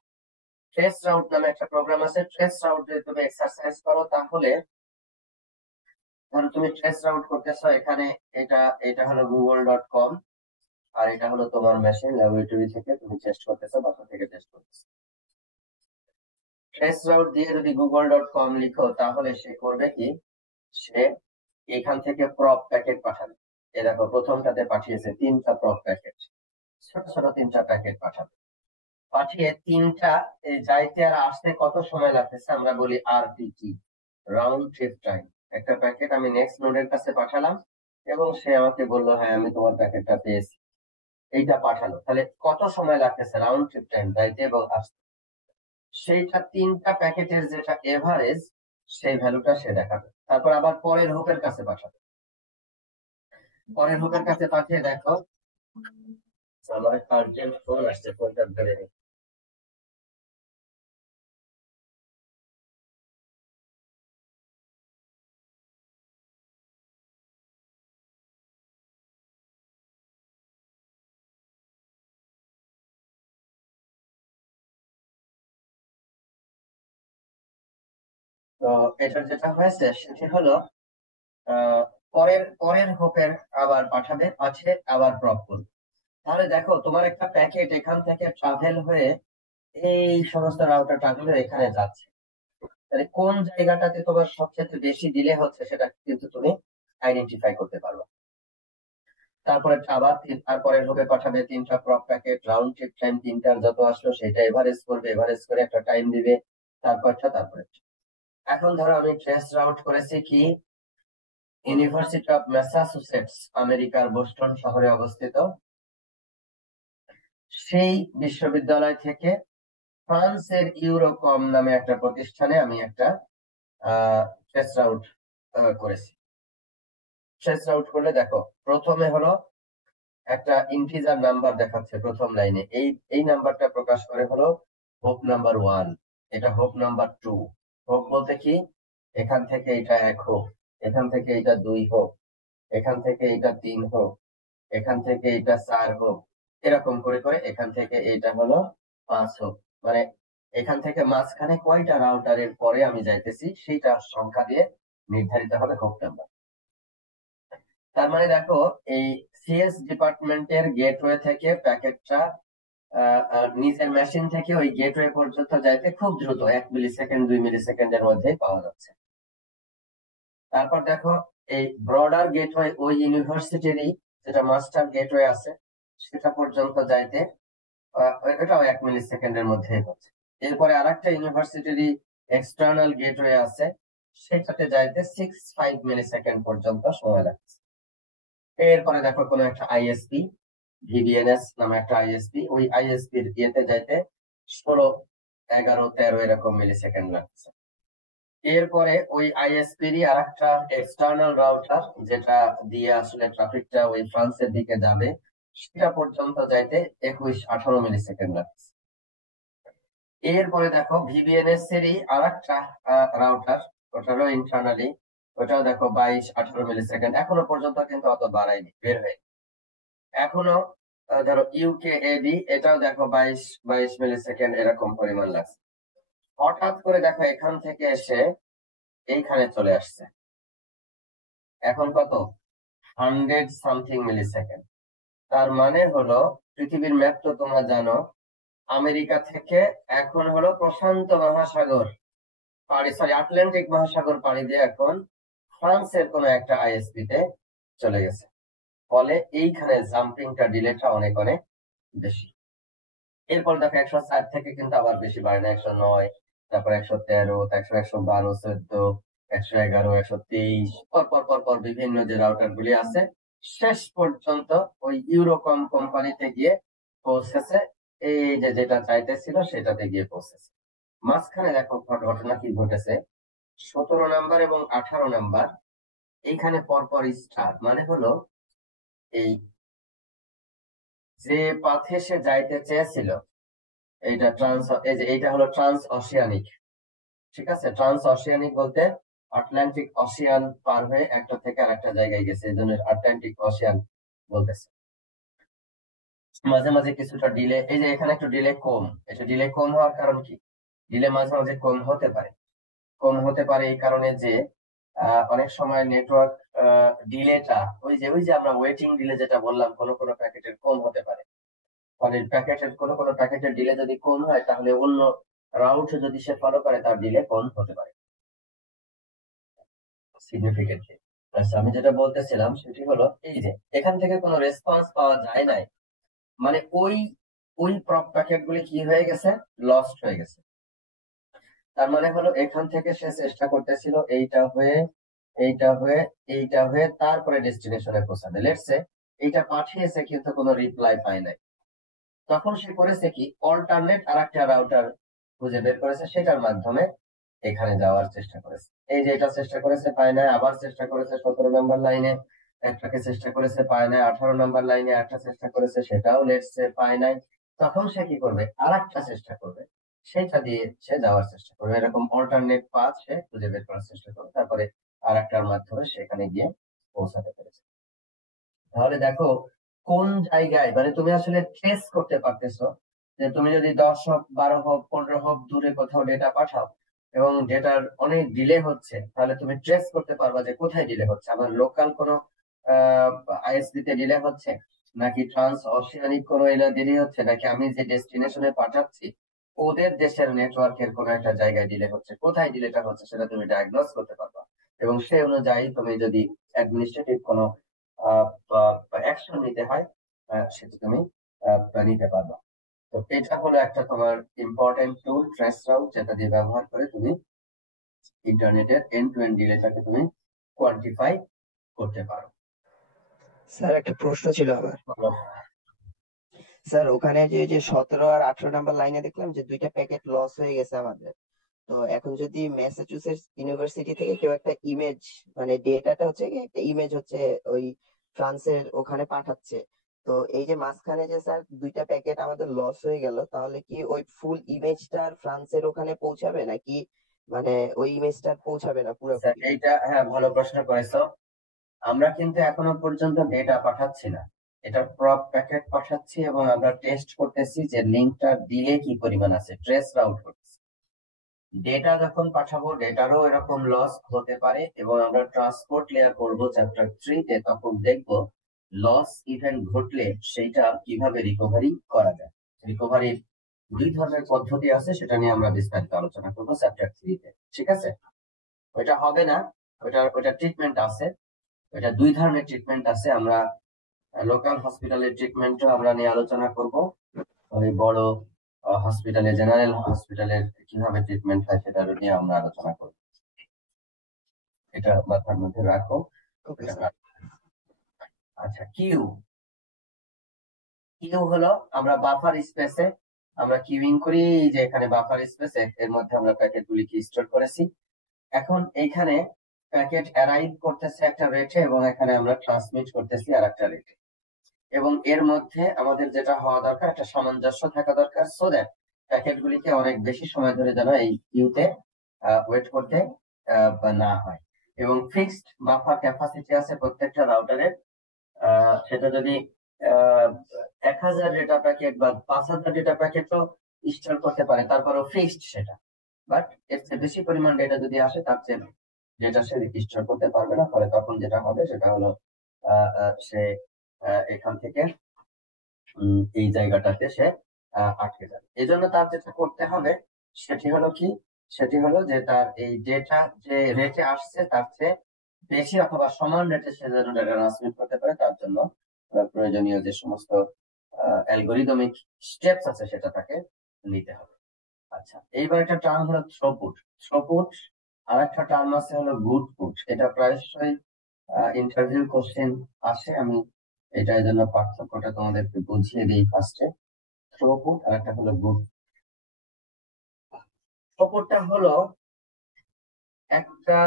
ট্রেস রাউট নামে একটা প্রোগ্রাম আছে, ট্রেস রাউট যদি তুমি এক্সারসাইজ করো তাহলে ধরো তুমি ট্রেস রাউট করতেছো, এখানে এটা হলো google.com আর এটা হলো তোমার মেশিন ল্যাবরেটরি থেকে তুমি টেস্ট করতেছো, বাসা থেকে টেস্ট করতেছো। ট্রেস রাউট দিয়ে যদি google.com লিখো তাহলে সে করবে কি, সে এখান থেকে প্রপ প্যাকেট পাঠাবে। এ দেখো প্রথমটাতে পাঠিয়েছে 3টা প্রপ প্যাকেট, ছোট ছোট 3টা প্যাকেট পাঠাবে। পাঠিয়ে 3টা যাইতে আর আসতে কত সময় লাগতেছে আমরা বলি আরটিটি, রাউন্ড ট্রিপ টাইম। একটা প্যাকেট আমি নেক্সট নোডের কাছে পাঠালাম এবং সে আমাকে বললো হ্যাঁ আমি তোমার প্যাকেটটা পেয়েছি, এইটা পাঠালো, তাহলে কত সময় লাগতেছে রাউন্ড ট্রিপ টাইম যাইতে এবং আসতে, সেইটা 3টা প্যাকেটের যেটা এভারেজ সেই ভ্যালুটা সে দেখাবে। তারপর আবার পরের হোপের কাছে পাঠাবে, পরের হোপের কাছে পাঠিয়ে দেখো আমার আর্জেন্ট ফোন আসছে, ফোনটা ধরে নি। তো এটার যেটা হয়েছে সেটি হলো পরের পরের হোপের আবার পাঠাবে, পাঠিয়ে আবার ড্রপ করবে। তাহলে দেখো তোমার একটা প্যাকেট এখান থেকে ট্রাভেল হয়ে এই সমস্ত রাউটার ট্রাভেল হয়ে এখানে যাচ্ছে, তাহলে কোন জায়গাটাতে তোমার সবচেয়ে বেশি ডিলে হচ্ছে সেটা কিন্তু তুমি আইডেন্টিফাই করতে পারবে। তারপরে আবার তারপরের হোপে পাঠাবে 3টা প্রপ প্যাকেট, রাউন্ড ট্রিপ টাইম 3টার যত আসলো সেটা এভারেজ করবে, এভারেজ করে একটা টাইম দিবে, তারপরটা। এখন ধরো আমি ট্রেস রাউট করেছি কি ইউনিভার্সিটি অফ ম্যাসাচুসেটস, আমেরিকার বোস্টন শহরে অবস্থিত, সেই বিশ্ববিদ্যালয় থেকে ফ্রান্সের ইউরোকম নামে একটা প্রতিষ্ঠানে আমি একটা ট্রেস রাউট করেছি। ট্রেস রাউট করলে দেখো প্রথমে হলো একটা ইন্টিজার নাম্বার দেখাচ্ছে প্রথম লাইনে, এই নাম্বারটা প্রকাশ করে হলো হোপ নাম্বার 1, এটা হোপ নাম্বার 2। হোপ বলতে কি, এখান থেকে এটা 1 হোপ, এখান থেকে এটা 2 হোপ, এখান থেকে এটা 3 হোপ, এখান থেকে এটা 4 হোপ, এরকম করে করে এখান থেকে এটা হলো 5 হোক, মানে এখান থেকে মাঝখানে কয়টা রাউটারের পরে আমি যাইতেছি সেইটা সংখ্যা দিয়ে নির্ধারিত হবে হোপ নাম্বার। তার মানে দেখো এই সিএস ডিপার্টমেন্টের গেটওয়ে থেকে প্যাকেটটা নিজের মেশিন থেকে ওই গেটওয়ে পর্যন্ত যাইতে খুব দ্রুত 1 মিলিসেকেন্ড 2 মিলিসেকেন্ডের মধ্যেই পাওয়া যাচ্ছে। তারপর দেখো এই ব্রডার গেটওয়ে ওই ইউনিভার্সিটিরই যেটা মাস্টার গেটওয়ে আছে সেটা পর্যন্ত যাইতে এটাও 1 মিলিসেকেন্ডের মধ্যেই হচ্ছে। এরপরে আরেকটা ইউনিভার্সিটিরই এক্সটার্নাল গেটওয়ে আছে, সেটাতে যাইতে 6-5 মিলিসেকেন্ড পর্যন্ত সময় লাগছে। এরপরে দেখো কোনো একটা আইএসপি, ভিবিএনএস নামে একটা আইএসপি, ওই আইএসপির ইয়েতে যাইতে 16, 11, 13 এরকম মিলিসেকেন্ড লাগছে। এরপরে ওই আইএসপিরই আরেকটা এক্সটার্নাল রাউটার যেটা দিয়ে আসলে ট্রাফিকটা ওই ফ্রান্সের দিকে যাবে, সেটা পর্যন্ত যাইতে 21-18 মিলিসেকেন্ড লাগছে। এরপরে দেখো ভিবিএনএস এরই আরেকটা রাউটার, ওটারও ইন্টারনালি, ওটাও দেখো 22-18 মিলিসেকেন্ড। এখনো পর্যন্ত কিন্তু অত বাড়ায়নি, বের হয়ে এখনো ধরো ইউকেএডি, এটাও দেখো 22 মিলিসেকেন্ড এরকম পরিমাণ লাগছে। হঠাৎ করে দেখো এখান থেকে এসে এইখানে চলে আসছে, এখন কত 100 সামথিং মিলিসেকেন্ড। তার মানে হলো পৃথিবীর ম্যাপ তো তোমরা জানো, আমেরিকা থেকে এখন হলো প্রশান্ত মহাসাগর আটলান্টিক মহাসাগর পাড়ি দিয়ে এখন ফ্রান্সের কোন একটা আইএসপি তে চলে গেছে। ফলে এইখানে জাম্পিংটা ডিলেটা অনেক অনেক বেশি। এরপর দেখো 160 থেকে কিন্তু আবার বেশি বাড়ে না, 109, তারপর 113, 112, 14, 111, 123, পর বিভিন্ন যে রাউটার গুলি আছে শেষ পর্যন্ত ওই ইউরোকম কোম্পানিতে গিয়ে পৌঁছেছে, এই যে যেটা চাইতেছিল সেটাতে গিয়ে পৌঁছেছে। মাঝখানে দেখো ঘটনা কি ঘটেছে, 17 নাম্বার এবং 18 নাম্বার এইখানে পরপর স্টার, মানে হলো এই যে পাথে সে যাইতে চেয়েছিল এইটা এইটা হলো ট্রান্স অসিয়ানিক, ঠিক আছে। ট্রান্স অসিয়ানিক বলতে আটলান্টিক অসিয়ান পার হয়ে একটা থেকে আরেকটা জায়গায় গেছে, এই জন্য আটলান্টিক অসিয়ান বলতেছে। মাঝে মাঝে কিছুটা ডিলে, এই যে এখানে একটু ডিলে কম, এটা ডিলে কম হওয়ার কারণ কি, ডিলে মাঝে মাঝে কম হতে পারে এই কারণে যে অনেক সময় নেটওয়ার্ক ডিলেটা ওই যে আমরা ওয়েটিং ডিলে যেটা বললাম, কোনো প্যাকেটের কম হতে পারে। ফলে কোনো প্যাকেটের ডিলে যদি কম হয় তাহলে অন্য রাউট যদি সে ফলো করে তার ডিলে কম হতে পারে সিগনিফিকেন্টলি। আচ্ছা, আমি যেটা বলতেছিলাম সেটি হলো এই যে এখান থেকে কোনো রেসপন্স পাওয়া যায় নাই, মানে ওই প্রপ প্যাকেট গুলি কি হয়ে গেছে, লস্ট হয়ে গেছে। তার মানে হলো এখান থেকে সে চেষ্টা করতেছিল এইটা হয়ে তারপরে ডেস্টিনেশনে পৌঁছাবে। লেটস সে এইটা পাঠিয়েছে কিন্তু কোনো রিপ্লাই পায় নাই, তখন সে করেছে কি অল্টারনেট আর একটা রাউটার খুঁজে বের করেছে, সেটার মাধ্যমে এখানে যাওয়ার চেষ্টা করেছে। এই যে এটা চেষ্টা করেছে পায় নাই, আবার চেষ্টা করেছে 17 নম্বর লাইনে একটাকে চেষ্টা করেছে পায় নাই, 18 নম্বর লাইনে একটা চেষ্টা করেছে সেটাও লেটস সে পায় নাই, তখন সে কি করবে আর একটা চেষ্টা করবে, সেটা দিয়ে সে যাওয়ার চেষ্টা করবে। এরকম অল্টারনেট পাথ সে খুঁজে বের করার চেষ্টা করবে, তারপরে আর একটার মাধ্যমে সেখানে গিয়ে পৌঁছাতে পেরেছে। তাহলে দেখো কোন জায়গায়, মানে তুমি আসলে ট্রেস করতে পারতেছো যে তুমি যদি 10 হোক 12 হোক 15 হোক দূরে কোথাও ডেটা পাঠাও এবং ডেটার অনেক ডিলে হচ্ছে, তাহলে তুমি ট্রেস করতে পারবা যে কোথায় ডিলে হচ্ছে। আমার লোকাল কোনো আইএসপি তে ডিলে হচ্ছে, নাকি ট্রান্স অসিয়ানিক কোনো দেরি হচ্ছে, নাকি আমি যে ডেস্টিনেশনে পাঠাচ্ছি ওদের দেশের নেটওয়ার্কের কোনো একটা জায়গায় ডিলে হচ্ছে, কোথায় ডিলেটা হচ্ছে সেটা তুমি ডায়াগনোজ করতে পারবা। এবং সেই অনুযায়ী তুমি যদি অ্যাডমিনিস্ট্রেটিভ কোনো অ্যাকশন নিতে হয় সেটা তুমি নিতে পারবা। তো এটা হলো একটা তোমার ইম্পর্টেন্ট টুল, ট্রেস রাউট, যেটা দিয়ে ব্যবহার করে তুমি ইন্টারনেটের এন্ড টু এন্ড ডিলেটাকে তুমি কোয়ান্টিফাই করতে পারো। স্যার একটা প্রশ্ন ছিল আমার। স্যার ওখানে যে 17 আর 18 নাম্বার লাইনে দেখলাম যে 2টা প্যাকেট লস হয়ে গেছে আমাদের। তো এখন যদি ম্যাসাচুসেটস ইউনিভার্সিটি থেকে কেউ একটা ইমেজ, মানে ডেটাটা হচ্ছে কি একটা ইমেজ হচ্ছে ওই ফ্রান্সের ওখানে পাঠাচ্ছে, তো এই যে মাঝখানে যে স্যার 2টা প্যাকেট আমাদের লস হয়ে গেল, তাহলে কি ওই ফুল ইমেজটা ফ্রান্সের ওখানে পৌঁছাবে নাকি মানে ওই ইমেজটা পৌঁছাবে না পুরোপুরি? এইটা হ্যাঁ ভালো প্রশ্ন করেছো। আমরা কিন্তু এখনো পর্যন্ত ডেটা পাঠাচ্ছি না, এটা প্রপ প্যাকেট পাঠাচ্ছি এবং আমরা টেস্ট করতেছি যে লিঙ্কটা দিলে কি পরিমাণ আছে, ট্রেস রাউট করতেছি। ডেটা যখন পাঠাবো ডেটারও এরকম লস হতে পারে এবং আমরা ট্রান্সপোর্ট লেয়ার করবো চ্যাপ্টার 3 তে, তখন দেখবো লস ইভেন্ট ঘটলে সেইটা কিভাবে রিকভারি করা যায়। রিকভারির 2 ধরনের পদ্ধতি আছে, সেটা নিয়ে আমরা বিস্তারিত আলোচনা করবো চ্যাপ্টার 3 তে, ঠিক আছে? ওইটা হবে না, ওইটা ট্রিটমেন্ট আছে, ওইটা 2 ধরনের ট্রিটমেন্ট আছে। আমরা লোকাল হসপিটালের ট্রিটমেন্টও আমরা নিয়ে আলোচনা করব, ওই বড় হসপিটালে, জেনারেল হসপিটালের কিভাবে ট্রিটমেন্ট হয় সেটা নিয়ে আমরা আলোচনা করব। এটা মাথার মধ্যে রাখো। ওকে এটা স্যার। আচ্ছা, কিউ হলো আমরা বাফার স্পেসে আমরা কিউইং করি, যে এখানে বাফার স্পেসে এর মধ্যে আমরা প্যাকেট গুলিকে স্টোর করেছি। এখন এইখানে প্যাকেট অ্যারাইভ করতেছে একটা রেটে এবং এখানে আমরা ট্রান্সমিট করতেছি আর একটা রেটে, এবং এর মধ্যে আমাদের যেটা হওয়া দরকার একটা সামঞ্জস্য থাকা দরকার, সো দ্যাট প্যাকেট গুলিকে অনেক বেশি সময় ধরে যেন এই কিউতে ওয়েট করতে না হয়। এবং ফিক্সড বাফার ক্যাপাসিটি আছে প্রত্যেকটা রাউটারের, সেটা যদি 1000 ডেটা প্যাকেট বা 5000 ডেটা প্যাকেটও ইনস্টল করতে পারে, তারপরেও ফিক্সড সেটা। বাট এর চেয়ে বেশি পরিমাণ ডেটা যদি আসে তার চেয়ে ডেটা সে ইনস্টল করতে পারবে না, ফলে তখন যেটা হবে সেটা হলো সে এখান থেকে এই জায়গাটাতে সে আটকে যাবে। এজন্য তার যেটা করতে হবে সেটি হলো কি, সেটি হলো যে তার এই ডেটা যে রেটে আসছে তার চেয়ে বেশি অথবা সমান রেটে সে যেন ডেটা ট্রান্সমিট করতে পারে, তার জন্য প্রয়োজনীয় যে সমস্ত অ্যালগরিদমিক স্টেপস আছে সেটা তাকে নিতে হবে। আচ্ছা, এইবার একটা টার্ম হলো থ্রুপুট। থ্রুপুট আর একটা টার্ম আছে হলো গুডপুট। এটা প্রায়শই ইন্টারভিউ কোশ্চেন আসে, আমি এটার জন্য পার্থক্যটা তোমাদেরকে বুঝিয়ে দিই ফার্স্টে। থ্রুপুট আর একটা হলো গুড। থ্রুপুটটা হলো একটা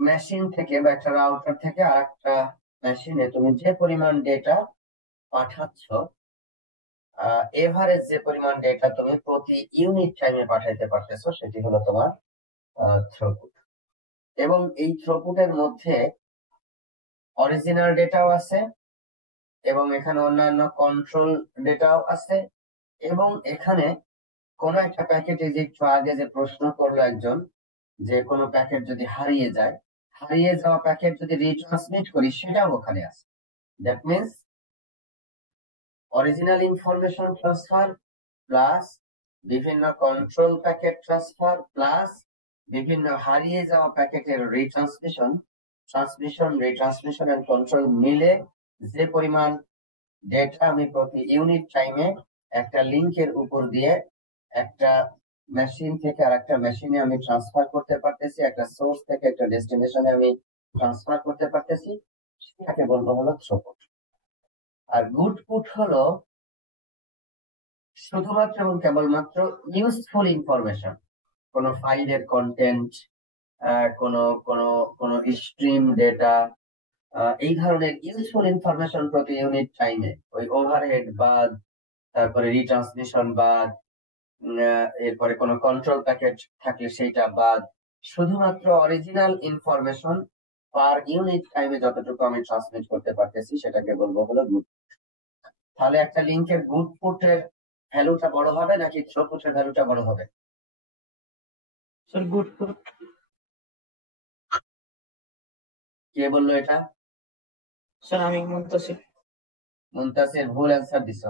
মেশিন থেকে বা একটা রাউটার থেকে আর একটা মেশিনে তুমি যে পরিমাণ ডেটা পাঠাচ্ছ, এভারেজ যে পরিমাণ ডেটা তুমি প্রতি ইউনিট টাইমে পাঠাইতে পারতেছো, সেটি হলো তোমার থ্রুপুট। এবং এই থ্রুপুটের মধ্যে অরিজিনাল ডেটাও আছে এবং এখানে অন্যান্য কন্ট্রোল ডেটাও আছে, এবং এখানে কোন একটা প্যাকেটে যে একটু আগে যে প্রশ্ন করলো একজন, যে কোনো প্যাকেট যদি হারিয়ে যায়, হারিয়ে যাওয়া প্যাকেট যদি রিট্রান্সমিট করি সেটাও ওখানে আছে। That means original information transfer plus বিভিন্ন কন্ট্রোল প্যাকেট ট্রান্সফার প্লাস বিভিন্ন হারিয়ে যাওয়া প্যাকেটের রিট্রান্সমিশন এন্ড কন্ট্রোল মিলে যে পরিমাণ ডেটা আমি প্রতি ইউনিট টাইমে একটা লিংকের উপর দিয়ে একটা মেশিন থেকে আর একটা মেশিনে আমি ট্রান্সফার করতে পারতেছি, একটা সোর্স থেকে একটা ডেস্টিনেশনে আমি ট্রান্সফার করতে পারতেছি, সেটাকে বলবো হলো থ্রুপুট। আর গুডপুট হলো শুধুমাত্র এবং কেবলমাত্র ইউজফুল ইনফরমেশন, কোন ফাইলের কন্টেন্ট, কোনো কোনো কোনো স্ট্রিম ডেটা, এই ধরনের ইউজফুল ইনফরমেশন প্রতি ইউনিট টাইমে ওই ওভারহেড বাদ, তারপরে রিট্রান্সমিশন বাদ, এরপরে কোনো কন্ট্রোল প্যাকেট থাকলে সেইটা বাদ, শুধুমাত্র অরিজিনাল ইনফরমেশন পার ইউনিট টাইমে যতটুকু আমি ট্রান্সমিট করতে পারতেছি সেটাকে বলবো হলো গুড। তাহলে একটা লিংকের গুডপুটের ভ্যালুটা বড় হবে নাকি থ্রুপুটের ভ্যালুটা বড় হবে? Sir good food. কে বললো এটা? স্যার আমি মুনতাসির। মুনতাসির ভুল অ্যান্সার দিছ।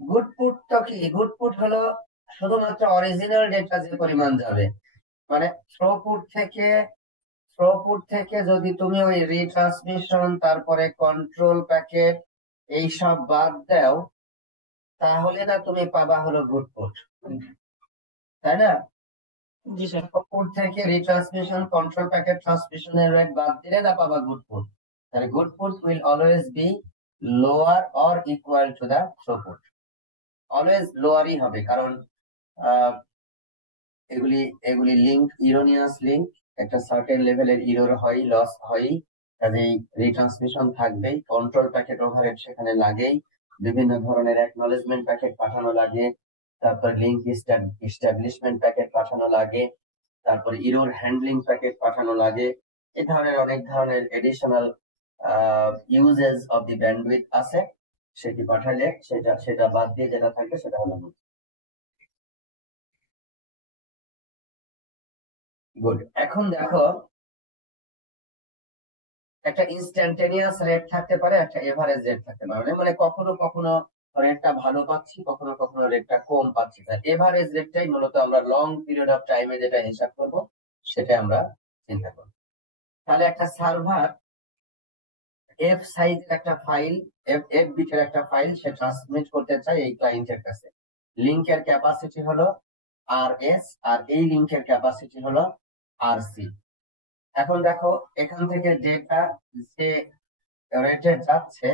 গুডপুট তো কি? গুডপুট হলো শুধুমাত্র অরিজিনাল ডেটা যে পরিমাণ যাবে, মানে থ্রুপুট থেকে যদি তুমি ওই রিট্রান্সমিশন তারপরে কন্ট্রোল প্যাকেট এইসব বাদ দাও, তাহলে না তুমি পাবা হলো গুডপুট, তাই না? জি স্যার। থ্রুপুট থেকে রিট্রান্সমিশন কন্ট্রোল প্যাকেট ট্রান্সমিশনের রেট বাদ দিলে না পাবা গুডপুট। তাহলে goodput will always be lower or equal to the throughput. Always লোয়ারই হবে, কারণ এগুলি লিঙ্ক, ইরোনিয়াস লিঙ্ক, একটা সার্টেন লেভেলের ইরোর হয়, লস হয়, কাজেই রিট্রান্সমিশন থাকবেই, কন্ট্রোল প্যাকেট ওভারহেড সেখানে লাগেই, বিভিন্ন ধরনের অ্যাকনলেজমেন্ট প্যাকেট পাঠানো লাগে, তারপর লিঙ্ক এস্টাবলিশমেন্ট প্যাকেট পাঠানো লাগে, তারপর ইরোর হ্যান্ডলিং প্যাকেট পাঠানো লাগে, এই ধরনের অনেক ধরনের additional uses of the bandwidth আছে সেটি পাঠালে সেটা বাদ দিয়ে যেটা থাকবে সেটা হলো গুড। এখন দেখো একটা ইনস্ট্যান্টেনিয়াস রেট থাকতে পারে, একটা এভারেজ রেট থাকতে পারে, মানে কখনো কখনো রেটটা ভালো পাচ্ছি, কখনো কখনো রেটটা কম পাচ্ছি। এভারেজ রেটটাই মূলত আমরা লং পিরিয়ড অফ টাইমে যেটা হিসাব করব সেটা আমরা চিন্তা করব। তাহলে একটা সার্ভার এফ সাইজের একটা ফাইল, এফ বিটের একটা ফাইল সে ট্রান্সমিট করতে চায় এই ক্লায়েন্টের কাছে। লিংকের ক্যাপাসিটি হলো RS আর এই লিংকের ক্যাপাসিটি হলো RC। এখন দেখো এখান থেকে ডেটা যে রেটে যাচ্ছে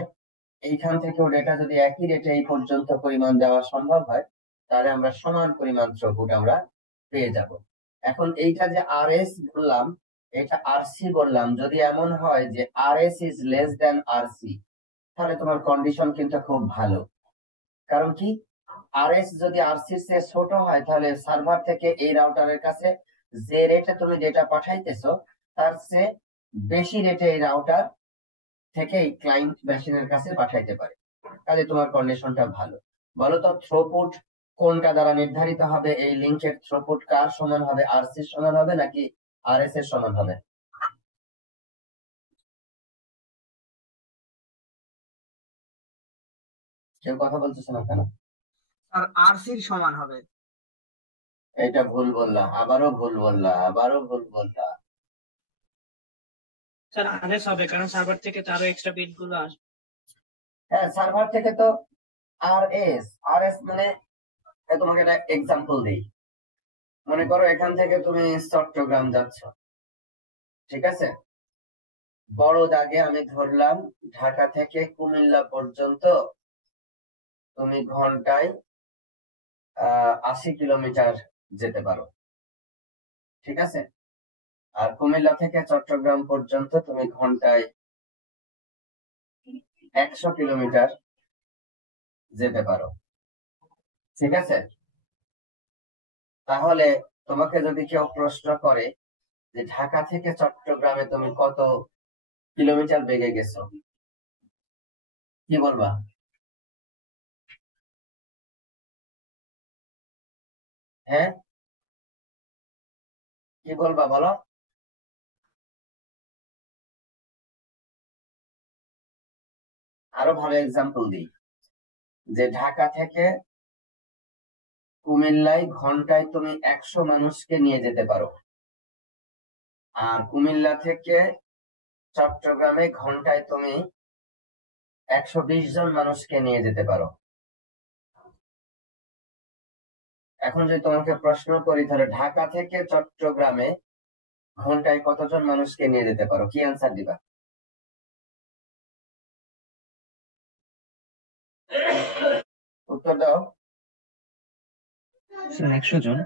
এইখান থেকেও ডেটা যদি একই রেটে এই পর্যন্ত পরিমাণ দেওয়া সম্ভব হয় তাহলে আমরা সমান পরিমাণ থ্রুপুট আমরা পেয়ে যাব। এখন এইটা যে RS বললাম এটা RC বললাম, যদি এমন হয় যে RS is less than RC তাহলে তোমার কন্ডিশন কিন্তু খুব ভালো। কারণ কি, RS যদি RC এর চেয়ে ছোট হয় তাহলে সার্ভার থেকে এই রাউটারের কাছে যে রেটে তুমি ডেটা পাঠাইতেছো তার চেয়ে বেশি রেটে এই রাউটার থেকে এই ক্লায়েন্ট মেশিনের কাছে পাঠাইতে পারে, তাহলে তোমার কন্ডিশনটা ভালো। বলো তো থ্রুপুট কোনটা দ্বারা নির্ধারিত হবে? এই লিংকের থ্রুপুট কার সমান হবে? RC এর সমান হবে নাকি RS এর সমান হবে? কেউ কথা বলতেছে না কেন? স্যার RC-র সমান হবে। এটা ভুল বললা, আবারও ভুল বললা, আবারও ভুল বললা। স্যার আরএস হবে, কারণ সার্ভার থেকে তো আরো এক্সট্রা বিট গুলো আসবে। হ্যাঁ, সার্ভার থেকে তো RS মানে তোমাকে একটা এক্সাম্পল দিই। মনে করো এখান থেকে তুমি চট্টগ্রাম যাচ্ছ, ঠিক আছে? বড় দাগে আমি ধরলাম ঢাকা থেকে কুমিল্লা পর্যন্ত তুমি ঘন্টায় 80 কিলোমিটার যেতে পারো, ঠিক আছে? আর কুমিল্লা থেকে চট্টগ্রাম পর্যন্ত তুমি ঘন্টায় 100 কিলোমিটার যেতে পারো, ঠিক আছে? তাহলে তোমাকে যদি কেউ প্রশ্ন করে যে ঢাকা থেকে চট্টগ্রামে তুমি কত কিলোমিটার বেগে গেছো, কি বলবা? হ্যাঁ, কি বলবা বলো? আরো ভালো এক্সাম্পল দিই, যে ঢাকা থেকে কুমিল্লায় ঘন্টায় তুমি 100 মানুষকে নিয়ে যেতে পারো, আর কুমিল্লা থেকে চট্টগ্রামে ঘন্টায় তুমি 120 জন মানুষকে নিয়ে যেতে পারো। এখন যদি তোমাকে প্রশ্ন করি তাহলে ঢাকা থেকে চট্টগ্রামে ঘন্টায় কতজন মানুষকে নিয়ে যেতে পারো, কি অ্যান্সার দিবা? উত্তর দাও। 100 জন।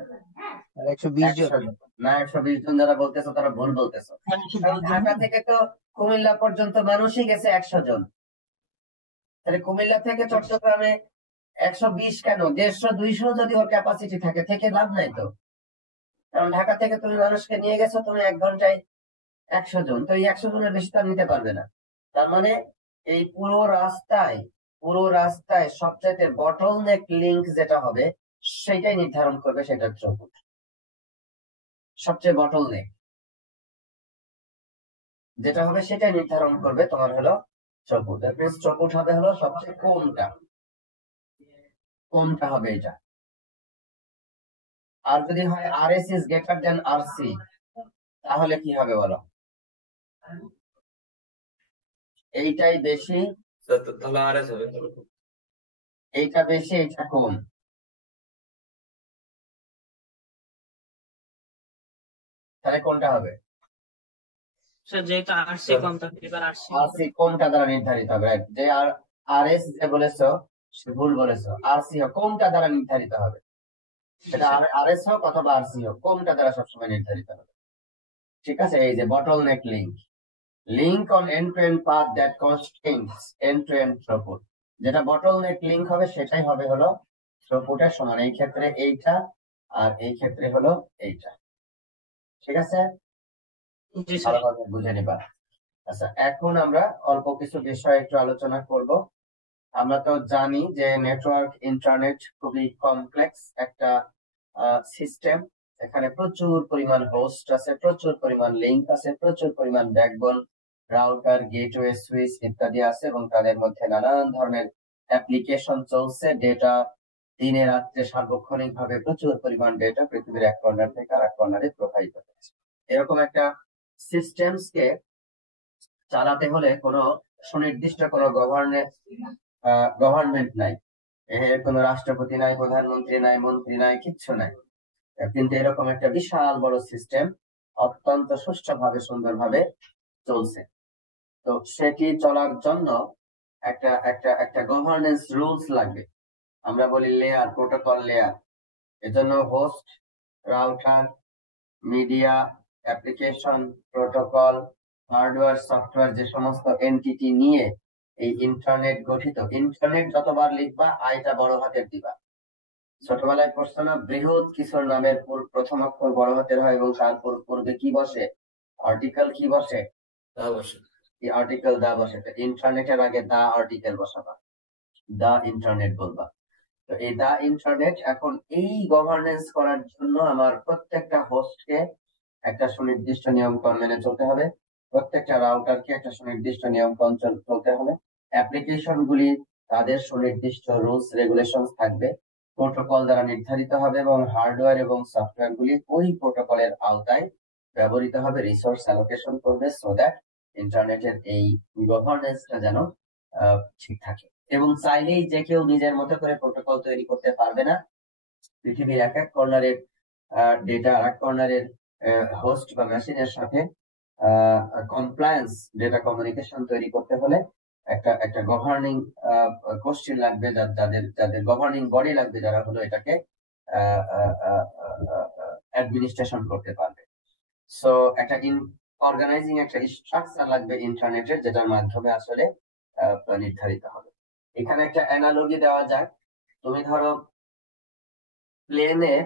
আর 120 জন। 100 জন না, 120 জন যারা বলতেছো তারা ভুল বলতেছো। কারণ ঢাকা থেকে তো কুমিল্লা পর্যন্ত মানুষই গেছে 100 জন, তাহলে কুমিল্লা থেকে চট্টগ্রামে 120 কেন, 150 200 যদি ওর ক্যাপাসিটি থাকে থেকে লাভ নাই তো। কারণ ঢাকা থেকে তুমি মানুষকে নিয়ে গেছো তুমি 1 ঘন্টায় 100 জন, তো এই 100 জনের বেশি তার নিতে পারবে না। তার মানে এই পুরো রাস্তায় সবচাইতে বটলনেক লিংক যেটা হবে সেটাই নির্ধারণ করবে সেটা থ্রুপুট। সবচেয়ে বটলনেক যেটা হবে সেটাই নির্ধারণ করবে তোমার হলো থ্রুপুট। দ্যাট মিন্স থ্রুপুট হবে হলো সবচেয়ে কোনটা হবে এটা। আর যদি হয় RS is greater than RC তাহলে কি হবে বলো? এইটাই বেশি, তাহলে RS হবে। এইটা বেশি, এইটা কম, তাহলে কোনটা হবে? স্যার যেহেতু আরসি কম থাকবে, এবার আরসি RC কোনটা দ্বারা নির্ধারিত হবে? যে RS যে বলেছো সে ভুল বলেছো। RC কোনটা দ্বারা নির্ধারিত হবে? সেটা RS হোক অথবা RC হোক, কোনটা দ্বারা সবসময় নির্ধারিত হবে? ঠিক আছে, এই যে bottleneck link on end to end path that constrains end to end throughput. যেটা বটলনেক লিংক হবে সেটাই হবে হলো থ্রুপুটের সমান। এই ক্ষেত্রে এইটা আর এই ক্ষেত্রে হলো এইটা, ঠিক আছে? জি স্যার। ভালোভাবে বুঝে নিবা। আচ্ছা, এখন আমরা অল্প কিছু বিষয় একটু আলোচনা করব। আমরা তো জানি যে নেটওয়ার্ক ইন্টারনেট খুবই কমপ্লেক্স একটা সিস্টেম। এখানে প্রচুর পরিমাণ হোস্ট আছে, প্রচুর পরিমাণ লিংক আছে, প্রচুর পরিমাণ ব্যাকবোন, রাউটার, গেটওয়ে, সুইচ ইত্যাদি আছে, এবং তাদের মধ্যে নানান ধরনের অ্যাপ্লিকেশন চলছে। ডেটা দিনে রাত্রে সার্বক্ষণিক ভাবে প্রচুর পরিমাণ ডেটা পৃথিবীর এক কর্নার থেকে আর এক কর্নারে প্রবাহিত হচ্ছে। এরকম একটা সিস্টেমস কে চালাতে হলে কোনো সুনির্দিষ্ট কোনো গভর্নমেন্ট নাই, এর কোনো রাষ্ট্রপতি নাই, প্রধানমন্ত্রী নাই, মন্ত্রী নাই, কিচ্ছু নাই। কিন্তু এরকম একটা বিশাল বড় সিস্টেম অত্যন্ত সুষ্ঠুভাবে সুন্দরভাবে চলছে। তো সেটি চলার জন্য একটা একটা একটা গভর্নেন্স রুলস লাগবে। আমরা বলি লেয়ার, প্রোটোকল লেয়ার। এজন্য host, router, media, application, protocol, hardware, software, যে সমস্ত এন্টিটি নিয়ে এই ইন্টারনেট গঠিত। ইন্টারনেট যতবার লিখবা আইটা বড় হাতের দিবা। ছোটবেলায় পড়ছো না, বৃহৎ কিছুর নামের প্রথম অক্ষর বড় হাতের হয় এবং তার পূর্বে কি বসে? আর্টিকেল কি বসে? অবশ্যই। এই আর্টিকেল দা বসে। তো ইন্টারনেটের আগে দা আর্টিকেল বসাবা, দা ইন্টারনেট বলবা। তো এই দা ইন্টারনেট, এখন এই গভর্নেন্স করার জন্য আমার প্রত্যেকটা হোস্টকে একটা সুনির্দিষ্ট নিয়মকানুন মেনে চলতে হবে, প্রত্যেকটা রাউটারকে একটা সুনির্দিষ্ট নিয়মকানুন চলতে হবে, অ্যাপ্লিকেশন গুলি তাদের সুনির্দিষ্ট রুলস রেগুলেশন থাকবে, প্রোটোকল দ্বারা নির্ধারিত হবে, এবং হার্ডওয়্যার এবং সফটওয়্যার গুলি ওই প্রোটোকলের আওতায় ব্যবহৃত হবে, রিসোর্স অ্যালোকেশন করবে, সো দ্যাট ইন্টারনেটের এই গভর্নেন্সটা যেন ঠিক থাকে। এবং চাইলেই যে কেউ নিজের মতো করে প্রোটোকল তৈরি করতে পারবে না। পৃথিবীর এক এক কর্নারের ডেটা আর এক কর্নারের হোস্ট বা মেশিনের সাথে কমপ্লায়েন্স ডেটা কমিউনিকেশন তৈরি করতে হলে একটা একটা গভর্নিং গোষ্ঠী লাগবে, যাদের যাদের গভর্নিং বডি লাগবে, যারা হলো এটাকে অ্যাডমিনিস্ট্রেশন করতে পারবে। সো একটা অর্গানাইজিং একটা স্ট্রাকচার লাগবে ইন্টারনেটের, যেটার মাধ্যমে আসলে নির্ধারিত হবে। এখানে একটা অ্যানালজি দেওয়া যায়। তুমি ধরো প্লেনে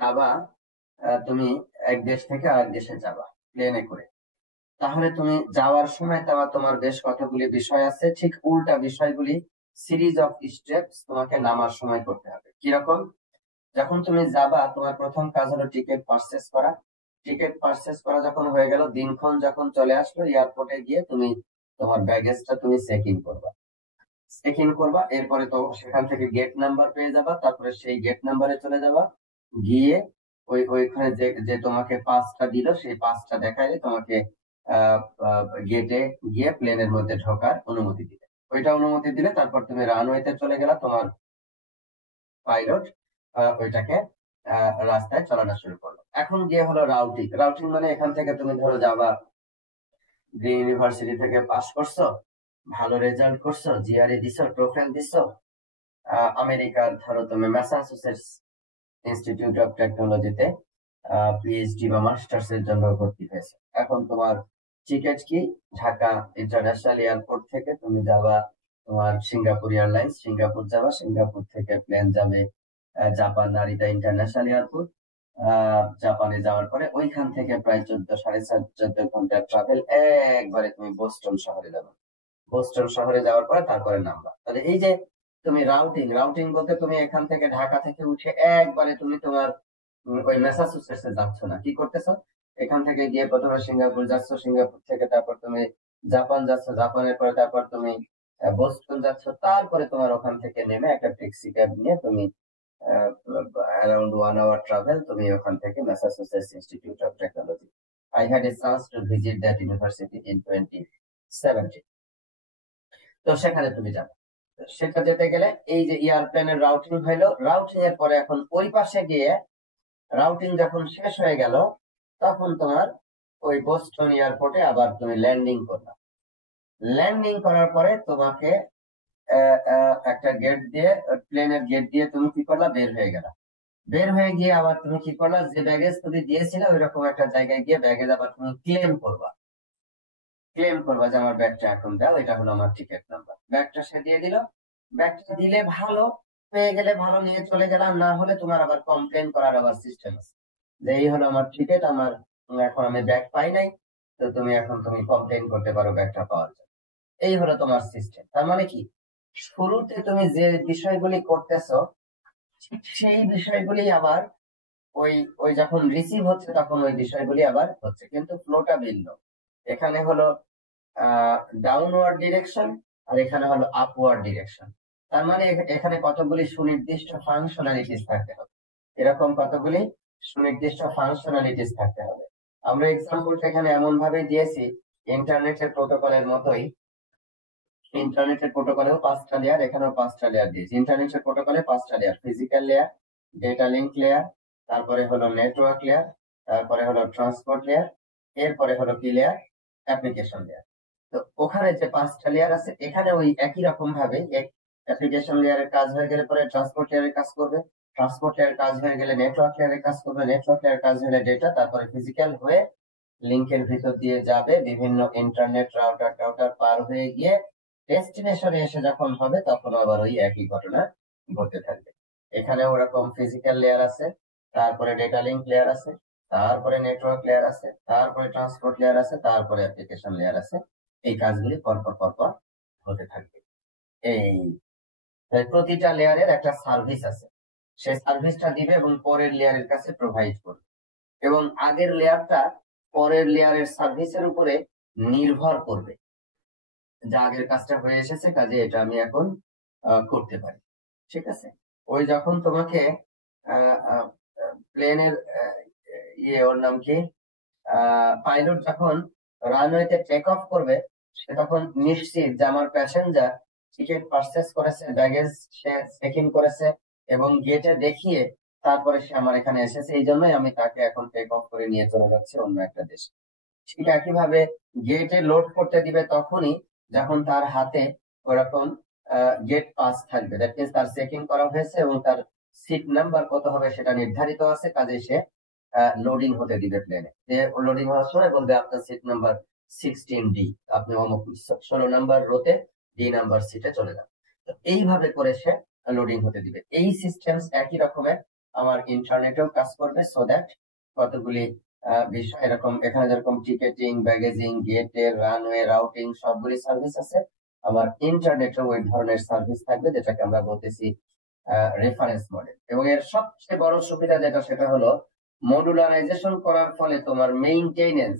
যাবা, তুমি এক দেশ থেকে আরেক দেশে যাবা প্লেনে করে। তাহলে তুমি যাওয়ার সময় তোমার বেশ কতগুলি বিষয় আছে, ঠিক উল্টা বিষয়গুলি সিরিজ অফ স্টেপস তোমাকে নামার সময় করতে হবে। কিরকম? যখন তুমি যাবা, তোমার প্রথম কাজ হলো টিকিট পারচেস করা। টিকিট পারচেস করা যখন হয়ে গেল, দিনক্ষণ যখন চলে আসলো, এয়ারপোর্টে গিয়ে তুমি তোমার ব্যাগেজটা তুমি চেক ইন করবা। এরপরে তো সেখান থেকে গেট নাম্বার পেয়ে যাবা, তারপরে সেই গেট নাম্বারে চলে যাবা, গিয়ে ওইখানে যে যে তোমাকে পাসটা দিল, সেই পাসটা দেখাইলে তোমাকে গেটে গিয়ে প্লেনের মধ্যে ঢোকার অনুমতি দিবে। ওইটা অনুমতি দিলে তারপর তুমি রানওয়েতে চলে গেলা, তোমার পাইলট ওইটাকে রাস্তায় চালানো শুরু করলো। এখন গিয়ে হলো রাউটিং। রাউটিং মানে এখান থেকে তুমি ধরো যাবা, গ্রিন ইউনিভার্সিটি থেকে পাস করছো, ভালো রেজাল্ট করছো, জিআরই দিছো, টোফেল দিছো, আমেরিকার ধরো তুমি ম্যাসাচুসেটস ইনস্টিটিউট অফ টেকনোলজিতে পিএইচডি বা মাস্টার্স এর জন্য ভর্তি হয়েছে। এখন তোমার টিকিট কি? ঢাকা ইন্টারন্যাশনাল এয়ারপোর্ট থেকে তুমি যাবা তোমার সিঙ্গাপুর এয়ারলাইন্স, সিঙ্গাপুর যাবা, সিঙ্গাপুর থেকে প্লেন যাবে জাপান নারিতা ইন্টারন্যাশনাল এয়ারপোর্ট। জাপানে যাওয়ার পরে ওইখান থেকে প্রায় 14 ঘন্টার ট্রাভেল, একবারে তুমি বোস্টন শহরে যাবে। বোস্টন শহরে যাওয়ার পরে তারপরে নামবা। তাহলে এই যে তুমি রাউটিং বলতে তুমি এখান থেকে ঢাকা থেকে উঠে একবারে তুমি তোমার ওই ম্যাসাচুসেটস এ যাচ্ছ না, কি করতেছো? এখান থেকে গিয়ে প্রথমে সিঙ্গাপুর যাচ্ছ, সিঙ্গাপুর থেকে তারপর তুমি জাপান যাচ্ছ, জাপানের পরে তারপর তুমি বোস্টন যাচ্ছ, তারপরে তোমার ওখান থেকে নেমে একটা ট্যাক্সি ক্যাব নিয়ে তুমি অ্যারাউন্ড 1 hour ট্রাভেল, তুমি ওখান থেকে Massachusetts institute of technology. I had a chance to visit that university in 2017। তো সেখানে তুমি যাবে। সেটা যেতে গেলে এই যে এয়ারপ্লেনের রাউটিং হইলো, রাউটিং এর পরে এখন ওই পাশে গিয়ে রাউটিং যখন শেষ হয়ে গেল, তখন তোমার ওই বোস্টন এয়ারপোর্টে আবার তুমি ল্যান্ডিং করলা। ল্যান্ডিং করার পরে তোমাকে একটা গেট দিয়ে, প্লেনের গেট দিয়ে তুমি কি করলা? বের হয়ে গেলা। বের হয়ে গিয়ে আবার তুমি কি করলা? যে ব্যাগেজ তুমি দিয়েছিলে ওই রকম একটা জায়গায় গিয়ে ব্যাগেজ আবার তুমি ক্লেম করবা যে আমার ব্যাগটা এখন দাও, এটা হলো আমার টিকিট নাম্বার। ব্যাগটা সে দিয়ে দিল। ব্যাগটা দিলে ভালো, পেয়ে গেলে ভালো, নিয়ে চলে গেলাম। না হলে তোমার আবার কমপ্লেন করার আবার সিস্টেম আছে, যে এই হলো আমার টিকিট, আমার এখন আমি ব্যাগ পাই নাই, তো তুমি কমপ্লেন করতে পারো ব্যাগটা পাওয়ার জন্য। এই হলো তোমার সিস্টেম। তার মানে কি, শুরুতে তুমি যে বিষয়গুলি করতেছো সেই বিষয়গুলি আবার ওই ওই যখন রিসিভ হচ্ছে তখন ওই বিষয়গুলি আবার হচ্ছে, কিন্তু ফ্লোটা ভিন্ন। এখানে হলো ডাউনওয়ার্ড ডিরেকশন আর এখানে হলো আপওয়ার্ড ডিরেকশন। তার মানে এখানে কতগুলি সুনির্দিষ্ট ফাংশনালিটিস থাকতে হবে, এরকম কতগুলি সুনির্দিষ্ট ফাংশনালিটিস থাকতে হবে। আমরা এক্সাম্পলটা এখানে এমন ভাবে দিয়েছি, ইন্টারনেটের প্রোটোকলের মতোই। ইন্টারনেটের প্রোটোকলেও 5টা লেয়ার, এখানেও 5টা লেয়ার দিয়েছি। ইন্টারনেটের প্রোটোকলে 5টা layer: physical layer, data link layer, তারপরে হলো নেটওয়ার্ক লেয়ার, তারপরে হলো ট্রান্সপোর্ট লেয়ার, এরপরে হলো কি লেয়ার, অ্যাপ্লিকেশন লেয়ার। তো ওখানে যে 5টা লেয়ার আছে, এখানে ওই একই রকম ভাবে অ্যাপ্লিকেশন লেয়ারের কাজ হয়ে গেলে পরে ট্রান্সপোর্ট লেয়ারের কাজ করবে, ট্রান্সপোর্ট লেয়ারের কাজ হয়ে গেলে নেটওয়ার্ক লেয়ারের কাজ করবে, নেটওয়ার্ক লেয়ারের কাজ হলে ডেটা, তারপরে ফিজিক্যাল হয়ে লিঙ্কের ভিতর দিয়ে যাবে, বিভিন্ন ইন্টারনেট রাউটার টাউটার পার হয়ে গিয়ে ডেস্টিনেশনে এসে যখন হবে তখন আবার ওই একই ঘটনা ঘটতে থাকবে। এখানে ওরকম ফিজিক্যাল লেয়ার আছে, তারপরে ডেটা লিঙ্ক লেয়ার আছে, তারপরে নেটওয়ার্ক লেয়ার আছে, তারপরে ট্রান্সপোর্ট লেয়ার আছে, তারপরে অ্যাপ্লিকেশন লেয়ার আছে। এই কাজগুলি পরপর পরপর হতে থাকবে। এই তাই প্রতিটা লেয়ারের একটা সার্ভিস আছে, সেই সার্ভিসটা দিবে এবং পরের লেয়ারের কাছে প্রোভাইড করবে, এবং আগের লেয়ারটা পরের লেয়ারের সার্ভিসের উপরে নির্ভর করবে। যা আগের কাজটা হয়ে এসেছে, কাজে এটা আমি এখন করতে পারি। ঠিক আছে, ওই যখন তোমাকে প্লেনের ওর নাম কি, পাইলট যখন রানওয়েতে টেক অফ করবে, সে তখন নিশ্চিত যে আমার প্যাসেঞ্জার টিকিট পারচেস করেছে, ব্যাগেজ সে চেক ইন করেছে এবং গেটে দেখিয়ে তারপরে সে আমার এখানে এসেছে, এই জন্যই আমি তাকে এখন টেক অফ করে নিয়ে চলে যাচ্ছি অন্য একটা দেশে। ঠিক একইভাবে গেটে লোড করতে দিবে তখনই যখন তার হাতে ওরকম গেট পাস থাকবে, দ্যাট মিনস তার চেক ইন করা হয়েছে এবং তার সিট নাম্বার কত হবে সেটা নির্ধারিত আছে, কাজে সে লোডিং হতে দিবে প্লেনে। লোডিং হওয়ার সময় বলবে আপনার সিট নাম্বার 16D, আপনি অমুক 16 নাম্বার রোতে ডি নাম্বার সিটে চলে যান। তো এইভাবে করে সে লোডিং হতে দিবে। এই সিস্টেম একই রকমের আমার ইন্টারনেটেও কাজ করবে, সো দ্যাট কতগুলি বিষয় এরকম, এখানে যেরকম টিকেটিং, ব্যাগেজিং, গেটের, রানওয়ে, রাউটিং সবগুলি সার্ভিস আছে, আমার ইন্টারনেটেও ওই ধরনের সার্ভিস থাকবে, যেটাকে আমরা বলতেছি রেফারেন্স মডেল। এবং এর সবচেয়ে বড় সুবিধা যেটা, সেটা হলো মডুলারাইজেশন করার ফলে তোমার মেইনটেনেন্স,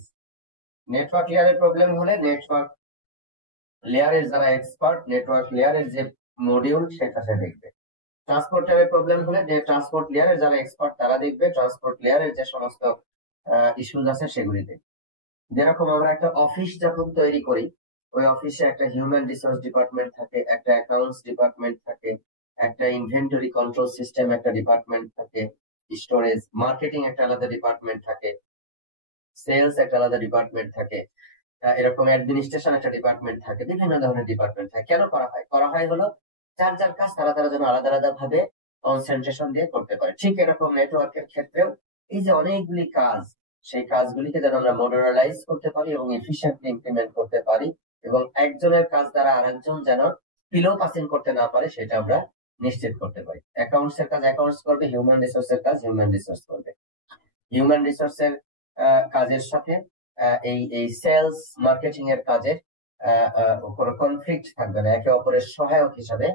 নেটওয়ার্ক লেয়ারের প্রবলেম হলে নেটওয়ার্ক লেয়ারের যারা এক্সপার্ট, নেটওয়ার্ক লেয়ারের যে মডিউল সেটা সে দেখবে। ট্রান্সপোর্ট লেয়ারের প্রবলেম হলে যে ট্রান্সপোর্ট লেয়ারের যারা এক্সপার্ট তারা দেখবে, ট্রান্সপোর্ট লেয়ারের যে সমস্ত ইস্যুজ আছে সেগুলি দেখবে। যেরকম আমরা একটা অফিস যখন তৈরি করি, ওই অফিসে একটা হিউম্যান রিসোর্স ডিপার্টমেন্ট থাকে, একটা অ্যাকাউন্টস ডিপার্টমেন্ট থাকে, একটা ইনভেন্টরি কন্ট্রোল সিস্টেম একটা ডিপার্টমেন্ট থাকে, স্টোরেজ মার্কেটিং একটা আলাদা ডিপার্টমেন্ট থাকে, সেলস একটা আলাদা ডিপার্টমেন্ট থাকে, এরকম অ্যাডমিনিস্ট্রেশন একটা ডিপার্টমেন্ট থাকে, বিভিন্ন ধরনের ডিপার্টমেন্ট থাকে। কেন করা হয় হলো যার যার কাজ তারা যেন আলাদা আলাদা ভাবে কনসেন্ট্রেশন দিয়ে করতে পারে। ঠিক এরকম নেটওয়ার্কের ক্ষেত্রেও এই যে অনেকগুলি কাজ, সেই কাজগুলিকে যেন আমরা মডুলারাইজ করতে পারি এবং এফিশিয়েন্টলি ইমপ্লিমেন্ট করতে পারি, এবং একজনের কাজ দ্বারা আরেকজন যেন পিলো পাসিং করতে না পারে, সেটা আমরা নিশ্চিত করতে পারি। অ্যাকাউন্টস এর কাজ অ্যাকাউন্টস করবে, হিউম্যান রিসোর্স এর কাজ হিউম্যান রিসোর্স করবে। হিউম্যান রিসোর্স এর কাজের সাথে এই সেলস মার্কেটিং এর কাজের কোনো কনফ্লিক্ট থাকবে না, একে অপরের সহায়ক হিসাবে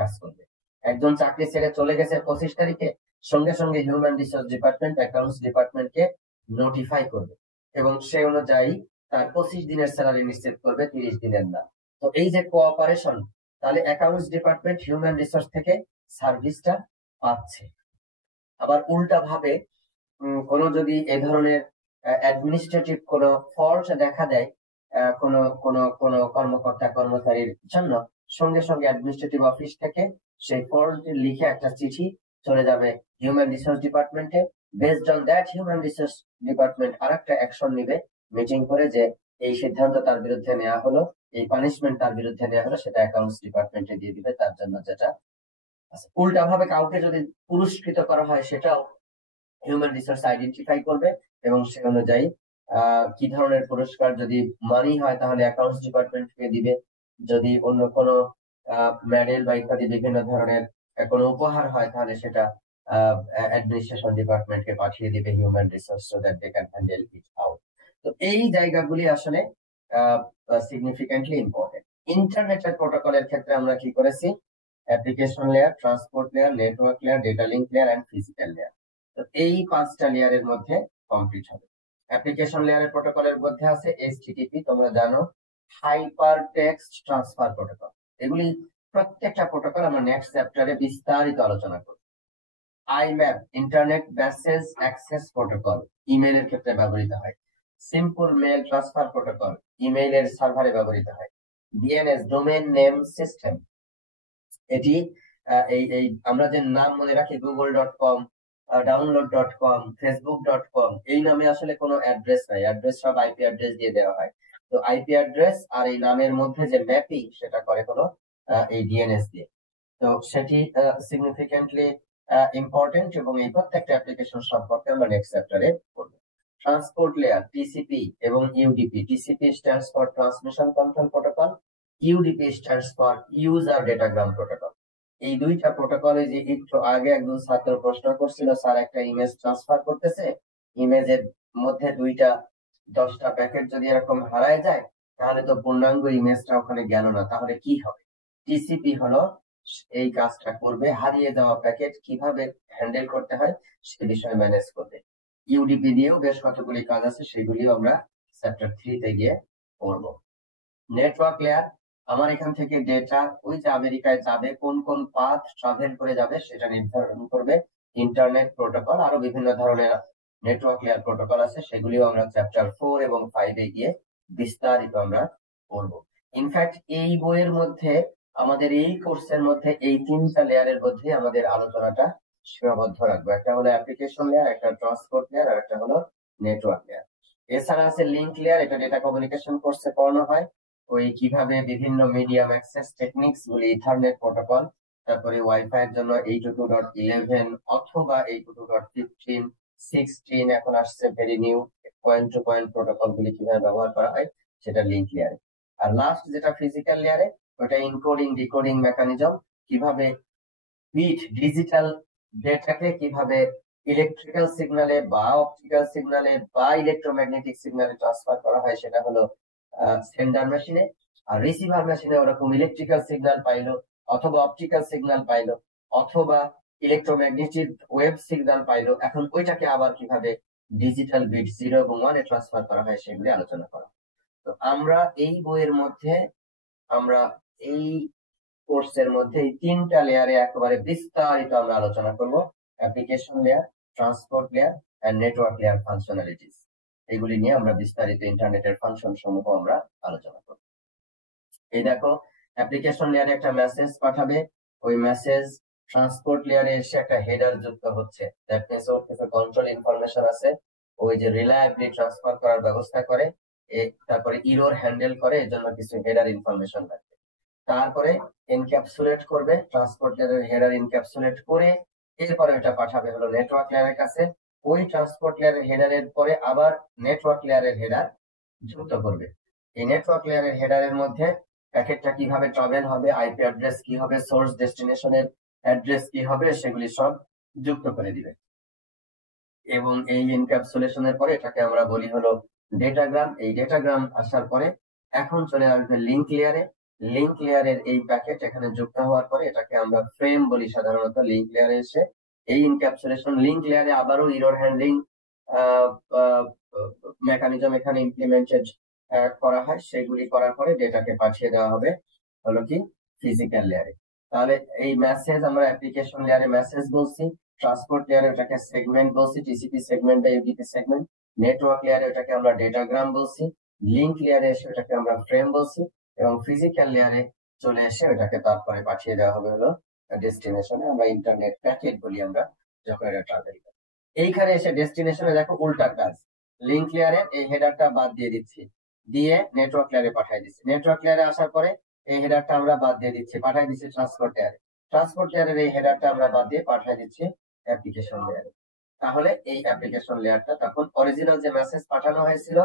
কাজ করবে। একজন চাকরি ছেড়ে চলে গেছে 25 তারিখে, সঙ্গে সঙ্গে হিউম্যান রিসোর্স ডিপার্টমেন্ট অ্যাকাউন্টস ডিপার্টমেন্টকে নোটিফাই করবে এবং সেই অনুযায়ী তার 25 দিনের স্যালারি নিশ্চিত করবে, 30 দিনের না। তো এই যে কোঅপারেশন, তাহলে অ্যাকাউন্টস ডিপার্টমেন্ট হিউম্যান রিসোর্স থেকে সার্ভিসটা পাচ্ছে। আবার উল্টা ভাবে কোনো যদি এ ধরনের অ্যাডমিনিস্ট্রেটিভ কোনো ফল্ট দেখা দেয় কোনো কোনো কোনো কর্মকর্তা কর্মচারীর জন্য, সঙ্গে সঙ্গে অ্যাডমিনিস্ট্রেটিভ অফিস থেকে সেই ফল্ট লিখে একটা চিঠি চলে যাবে হিউম্যান রিসোর্স ডিপার্টমেন্টে। Based on that human resource department আর একটা অ্যাকশন নিবে, মিটিং করে, যে এই সিদ্ধান্ত তার বিরুদ্ধে নেওয়া হলো, এই পানিশমেন্ট তার বিরুদ্ধে নেওয়া হলো, সেটা অ্যাকাউন্টস ডিপার্টমেন্টে দিয়ে দিবে তার জন্য যেটা। উল্টা ভাবে কাউকে যদি পুরস্কৃত করা হয়, সেটাও হিউম্যান রিসোর্স আইডেন্টিফাই করবে এবং সে অনুযায়ী কি ধরনের পুরস্কার, যদি মানি হয় তাহলে অ্যাকাউন্টস ডিপার্টমেন্টকে দিবে, যদি অন্য কোনো মেডেল বা ইত্যাদি বিভিন্ন ধরনের কোনো উপহার হয় তাহলে সেটা অ্যাডমিনিস্ট্রেশন ডিপার্টমেন্টকে পাঠিয়ে দিবে human resource, so that they can handle it out. তো এই জায়গাগুলি আসলে সিগনিফিকেন্টলি ইম্পর্টেন্ট। ইন্টারনেটের প্রোটোকলের ক্ষেত্রে আমরা কি করেছি? Application layer, transport layer, network layer, data link layer and physical layer. তো এই 5টা লেয়ারের মধ্যে কমপ্লিট হবে। অ্যাপ্লিকেশন লেয়ারের প্রোটোকলের মধ্যে আছে এইচটিটিপি, তোমরা জানো, হাইপার টেক্সট ট্রান্সফার প্রোটোকল। এগুলি প্রত্যেকটা প্রোটোকল আমরা নেক্সট চ্যাপ্টারে বিস্তারিত আলোচনা করব। IMAP, internet message access protocol, ইমেইলের ক্ষেত্রে ব্যবহৃত হয়। সিম্পল মেল ট্রান্সফার প্রোটোকল, ইমেইলের সার্ভারে ব্যবহৃত হয়। ডিএনএস, ডোমেইন নেম সিস্টেম, এটি এই আমরা যে নাম মনে রাখি google.com, download.com, facebook.com, এই নামে আসলে কোনো অ্যাড্রেস নাই, অ্যাড্রেস সব আইপি অ্যাড্রেস দিয়ে দেওয়া হয়। তো আইপি অ্যাড্রেস আর এই নামের মধ্যে যে ম্যাপিং সেটা করে হলো এই ডিএনএস দিয়ে। তো সেটি সিগনিফিকেন্টলি ইম্পর্টেন্ট এবং এই প্রত্যেকটা অ্যাপ্লিকেশন সম্পর্কে আমরা নেক্সট চ্যাপ্টারে পড়ব। ট্রান্সপোর্ট লেয়ার, টিসিপি এবং UDP. TCP stands for transmission control protocol, UDP stands for user datagram protocol. এই দুইটা প্রোটোকলে যে একটু আগে একজন ছাত্র প্রশ্ন করছিল, স্যার একটা ইমেজ ট্রান্সফার করতেছে, ইমেজের মধ্যে 10টা প্যাকেট যদি এরকম হারায় যায় তাহলে তো পূর্ণাঙ্গ ইমেজটা ওখানে গেল না, তাহলে কি হবে? টিসিপি হলো এই কাজটা করবে, হারিয়ে যাওয়া প্যাকেট কিভাবে হ্যান্ডেল করতে হয় সে বিষয়ে ম্যানেজ করবে। ইউডিপি দিয়েও বেশ কতগুলি কাজ আছে, সেগুলিও আমরা চ্যাপ্টার 3-তে গিয়ে পড়বো। নেটওয়ার্ক লেয়ার, আমার এখান থেকে ডেটা ওই যে আমেরিকায় যাবে, কোন কোন পাথ ট্রাভেল করে যাবে সেটা নির্ধারণ করবে ইন্টারনেট প্রোটোকল। আরো বিভিন্ন ধরনের নেটওয়ার্ক লেয়ার প্রোটোকল আছে, সেগুলিও আমরা চ্যাপ্টার 4 এবং 5-এ গিয়ে বিস্তারিত আমরা পড়বো। ইনফ্যাক্ট এই বইয়ের মধ্যে, আমাদের এই কোর্সের মধ্যে এই 3টা লেয়ারের মধ্যে আমাদের আলোচনাটা সীমাবদ্ধ রাখবো। একটা হলো অ্যাপ্লিকেশন লেয়ার, একটা ট্রান্সপোর্ট লেয়ার, আর একটা হলো নেটওয়ার্ক লেয়ার। এছাড়া আছে লিঙ্ক লেয়ার, এটা ডেটা কমিউনিকেশন কোর্সে পড়ানো হয়। ওই কিভাবে বিভিন্ন মিডিয়াম অ্যাক্সেস টেকনিক্স গুলি, ইথারনেট প্রোটোকল, তারপরে ওয়াইফাই এর জন্য 802.11 অথবা 802.15, 16 এখন আসছে very new point to point protocol গুলি কিভাবে ব্যবহার করা হয় সেটা লিঙ্ক লেয়ারে। আর লাস্ট যেটা ফিজিক্যাল লেয়ারে, ওটা ইনকোডিং ডিকোডিং মেকানিজম, কিভাবে বিট ডিজিটাল ডেটাকে কিভাবে ইলেকট্রিক্যাল সিগন্যালে বা অপটিক্যাল সিগন্যালে বা ইলেকট্রোম্যাগনেটিক সিগন্যালে ট্রান্সফার করা হয়, সেটা হলো সেন্ডার মেশিনে। আর রিসিভার মেশিনে ওরকম ইলেকট্রিক্যাল সিগন্যাল পাইলো অথবা অপটিক্যাল সিগন্যাল পাইলো অথবা ইলেকট্রোম্যাগনেটিক ওয়েভ সিগন্যাল পাইলো, এখন ওইটাকে আবার কিভাবে ডিজিটাল বিট 0 এবং 1-এ ট্রান্সফার করা হয় সেগুলি আলোচনা করা। তো আমরা এই বইয়ের মধ্যে, আমরা এই কোর্সের মধ্যে এই 3টা লেয়ারে একেবারে বিস্তারিত আমরা আলোচনা করব। Application layer, transport layer and network layer functionalities, এগুলি নিয়ে আমরা বিস্তারিত ইন্টারনেটের ফাংশন সমূহ আমরা আলোচনা করব। এই দেখো, অ্যাপ্লিকেশন লেয়ারে একটা মেসেজ পাঠাবে, ওই মেসেজ ট্রান্সপোর্ট লেয়ারে এসে একটা হেডার যুক্ত হচ্ছে, দ্যাট মিন্স ওর কিছু কন্ট্রোল ইনফরমেশন আছে, ওই যে রিলায়েবলি ট্রান্সফার করার ব্যবস্থা করে, তারপরে ইরর হ্যান্ডেল করে, এর জন্য কিছু হেডার ইনফরমেশন লাগবে। তারপরে এনক্যাপসুলেট করবে, ট্রান্সপোর্ট লেয়ারের হেডার এনক্যাপসুলেট করে এরপরে এটা পাঠাবে হলো নেটওয়ার্ক লেয়ারের কাছে। ওই ট্রান্সপোর্ট লেয়ারের হেডারের পরে আবার নেটওয়ার্ক লেয়ারের হেডার যুক্ত করবে। এই নেটওয়ার্ক লেয়ারের হেডারের মধ্যে প্যাকেটটা কিভাবে ট্রাভেল হবে, আইপি অ্যাড্রেস কি হবে, সোর্স ডেস্টিনেশনের অ্যাড্রেস কি হবে, সেগুলি সব যুক্ত করে দিবে। এবং এই এনক্যাপসুলেশনের পরে এটাকে আমরা বলি হলো ডেটাগ্রাম। এই ডেটাগ্রাম আসার পরে এখন চলে আসবে লিঙ্ক লেয়ারে। লিঙ্ক লেয়ারের এই প্যাকেট এখানে যুক্ত হওয়ার পরে এটাকে আমরা ফ্রেম বলি সাধারণত। লিঙ্ক লেয়ারে এসে এই এনক্যাপসুলেশন লিঙ্ক লেয়ারে আবারও ইরর হ্যান্ডলিং মেকানিজম এখানে ইমপ্লিমেন্টেড করা হয়, সেগুলি করার পরে ডেটাকে পাঠিয়ে দেওয়া হবে হলো কি ফিজিক্যাল লেয়ারে। তাহলে এই মেসেজ আমরা অ্যাপ্লিকেশন লেয়ারে মেসেজ বলছি, ট্রান্সপোর্ট লেয়ারে ওটাকে সেগমেন্ট বলছি, টিসিপি সেগমেন্ট বা ইউডিপি সেগমেন্ট, নেটওয়ার্ক লেয়ারে ওটাকে আমরা ডেটাগ্রাম বলছি, লিঙ্ক লেয়ারে এসে ওটাকে আমরা ফ্রেম বলছি, এবং ফিজিক্যাল লেয়ারে চলে এসে ওটাকে তারপরে পাঠিয়ে দেওয়া হবে হলো ডেস্টিনেশনে, আমরা ইন্টারনেট প্যাকেট বলি আমরা যখন এটা ট্রাভেল করে। এইখানে এসে ডেস্টিনেশনে দেখো উল্টা কাজ, লিঙ্ক লেয়ারে এই হেডারটা বাদ দিয়ে দিচ্ছি, দিয়ে নেটওয়ার্ক লেয়ারে পাঠিয়ে দিচ্ছি। নেটওয়ার্ক লেয়ারে আসার পরে এই হেডারটা আমরা বাদ দিয়ে দিচ্ছি, পাঠিয়ে দিচ্ছি ট্রান্সপোর্ট লেয়ারে। ট্রান্সপোর্ট লেয়ারের এই হেডারটা আমরা বাদ দিয়ে পাঠিয়ে দিচ্ছি অ্যাপ্লিকেশন লেয়ারে। তাহলে এই অ্যাপ্লিকেশন লেয়ারটা তখন অরিজিনাল যে মেসেজ পাঠানো হয়েছিল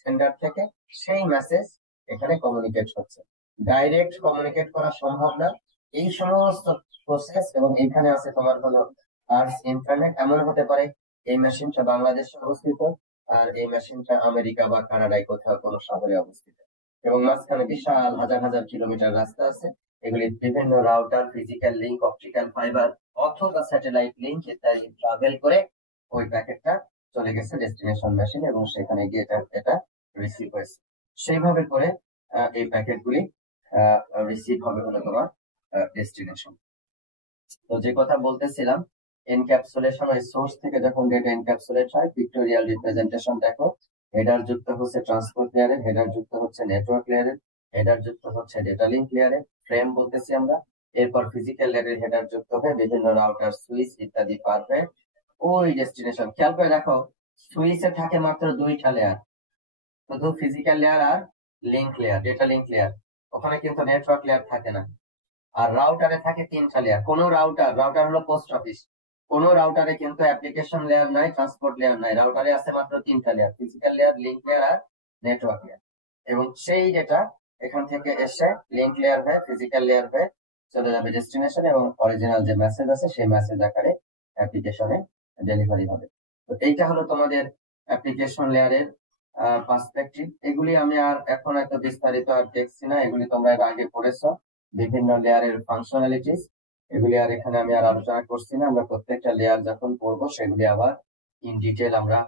সেন্ডার থেকে, সেই মেসেজ এখানে কমিউনিকেট হচ্ছে। ডাইরেক্ট কমিউনিকেট করা সম্ভব না, এই সমস্ত প্রসেস। এবং এখানে আছে তোমার হলো আর্স ইন্টারনেট। এমন হতে পারে এই মেশিনটা বাংলাদেশে অবস্থিত, আর এই মেশিনটা আমেরিকা বা কানাডায় কোথাও কোনো শহরে অবস্থিত, এবং মাঝখানে বিশাল হাজার হাজার কিলোমিটার রাস্তা আছে। এগুলি বিভিন্ন router, physical link, optical fibre অথবা স্যাটেলাইট লিংক ইত্যাদি ট্রাভেল করে ওই প্যাকেটটা চলে গেছে ডেস্টিনেশন মেশিন, এবং সেখানে গিয়ে এটা রিসিভ হয়েছে। সেইভাবে করে এই প্যাকেটগুলি রিসিভ হবে হলো তোমার ডেস্টিনেশন। তো যে কথা বলতেছিলাম, এনক্যাপসুলেশন, ওই সোর্স থেকে যখন ডেটা এনক্যাপসুলেট হয়, পিক্টোরিয়াল রিপ্রেজেন্টেশন দেখো, হেডার যুক্ত হচ্ছে ট্রান্সপোর্ট লেয়ারে, হেডার যুক্ত হচ্ছে নেটওয়ার্ক লেয়ারে, হেডার যুক্ত হচ্ছে ডেটা লিংক লেয়ারে, ফ্রেম বলতেছি আমরা। এরপর ফিজিক্যাল লেয়ারের হেডার যুক্ত হয়ে বিভিন্ন রাউটার, সুইচ ইত্যাদি পার হয়ে ওই ডেস্টিনেশন। খেয়াল করে দেখো, সুইচে থাকে মাত্র দুইটা লেয়ার, শুধু ফিজিক্যাল লেয়ার আর link layer, data link layer. ওখানে কিন্তু নেটওয়ার্ক লেয়ার থাকে না। আর রাউটারে থাকে তিনটা লেয়ার। কোন রাউটার হলো পোস্ট অফিস, কোন রাউটারে কিন্তু অ্যাপ্লিকেশন লেয়ার নাই, ট্রান্সপোর্ট লেয়ার নাই। রাউটারে আছে মাত্র তিনটা layer, physical layer, link layer আর নেটওয়ার্ক লেয়ার। এবং সেই ডেটা এখান থেকে এসে লিংক লেয়ার হয়ে, ফিজিক্যাল লেয়ার হয়ে চলে যাবে ডেস্টিনেশন, এবং অরিজিনাল যে মেসেজ আছে সেই মেসেজ আকারে অ্যাপ্লিকেশনে ডেলিভারি হবে। তো এইটা হলো তোমাদের অ্যাপ্লিকেশন লেয়ারের পার্সপেক্টিভ। এগুলি আমি আর এখন এত বিস্তারিত আর দেখছি না, এগুলি তোমরা এর আগে পড়েছো, বিভিন্ন লেয়ারের ফাংশনালিটিস। এগুলি আর এখানে আমি আর আলোচনা করছি না। আমরা প্রত্যেকটা লেয়ার যখন পড়বো সেগুলি আবার ইন ডিটেল আমরা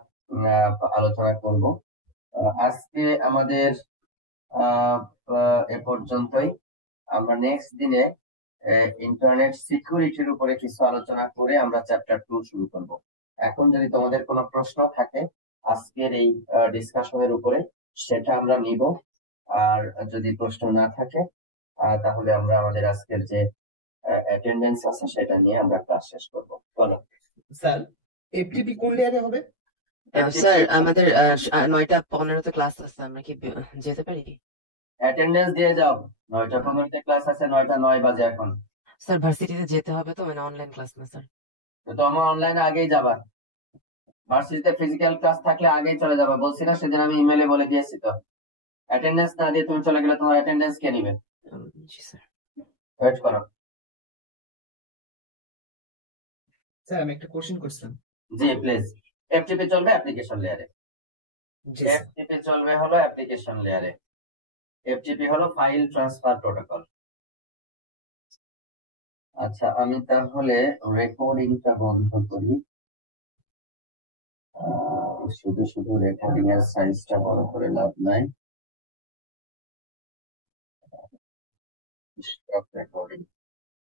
আলোচনা করব। আজকে আমাদের এ পর্যন্তই। আমরা নেক্সট দিনে ইন্টারনেট সিকিউরিটির উপরে কিছু আলোচনা করে আমরা চ্যাপ্টার 2 শুরু করব। এখন যদি তোমাদের কোনো প্রশ্ন থাকে আজকের এই ডিসকাশনের উপরে, সেটা আমরা নিব। আর যদি প্রশ্ন না থাকে তাহলে আমরা আমাদের আজকের যে অ্যাটেন্ডেন্স আছে সেটা নিয়ে আমরা ক্লাস শেষ করব। বলো স্যার, এফটিপি কোন লেয়ারে হবে? স্যার আমাদের 9:15 ক্লাস আছে, আমরা কি যেতে পারি? অ্যাটেন্ডেন্স দিয়ে যাও। 9:15 ক্লাস আছে, 9:09 বাজে এখন। স্যার ভার্সিটিতে যেতে হবে তো, মানে অনলাইন ক্লাস না স্যার। তো আমার অনলাইনে আগেই যাবা। ভার্সিটিতে ফিজিক্যাল ক্লাস থাকলে আগেই চলে যাবে, বলছি না সেদিন, আমি ইমেলে বলে দিয়েছি। তো অ্যাটেন্ডেন্স না দিয়ে তুমি চলে গেলে তোমার অ্যাটেন্ডেন্স কে নিবে? জি স্যার। ওয়েট করো। স্যার আমি একটা কোশ্চেন করছিলাম। জি প্লিজ। এফটিপি চলবে অ্যাপ্লিকেশন লেয়ারে। জি স্যার। এফটিপি চলবে হলো অ্যাপ্লিকেশন লেয়ারে। এফটিপি হলো ফাইল ট্রান্সফার প্রোটোকল। আচ্ছা, আমি তাহলে রেকর্ডিংটা বন্ধ করি। শুধু শুধু রেকর্ডিং এর সাইজটা বড় করে লাভ নাই। Stop recording.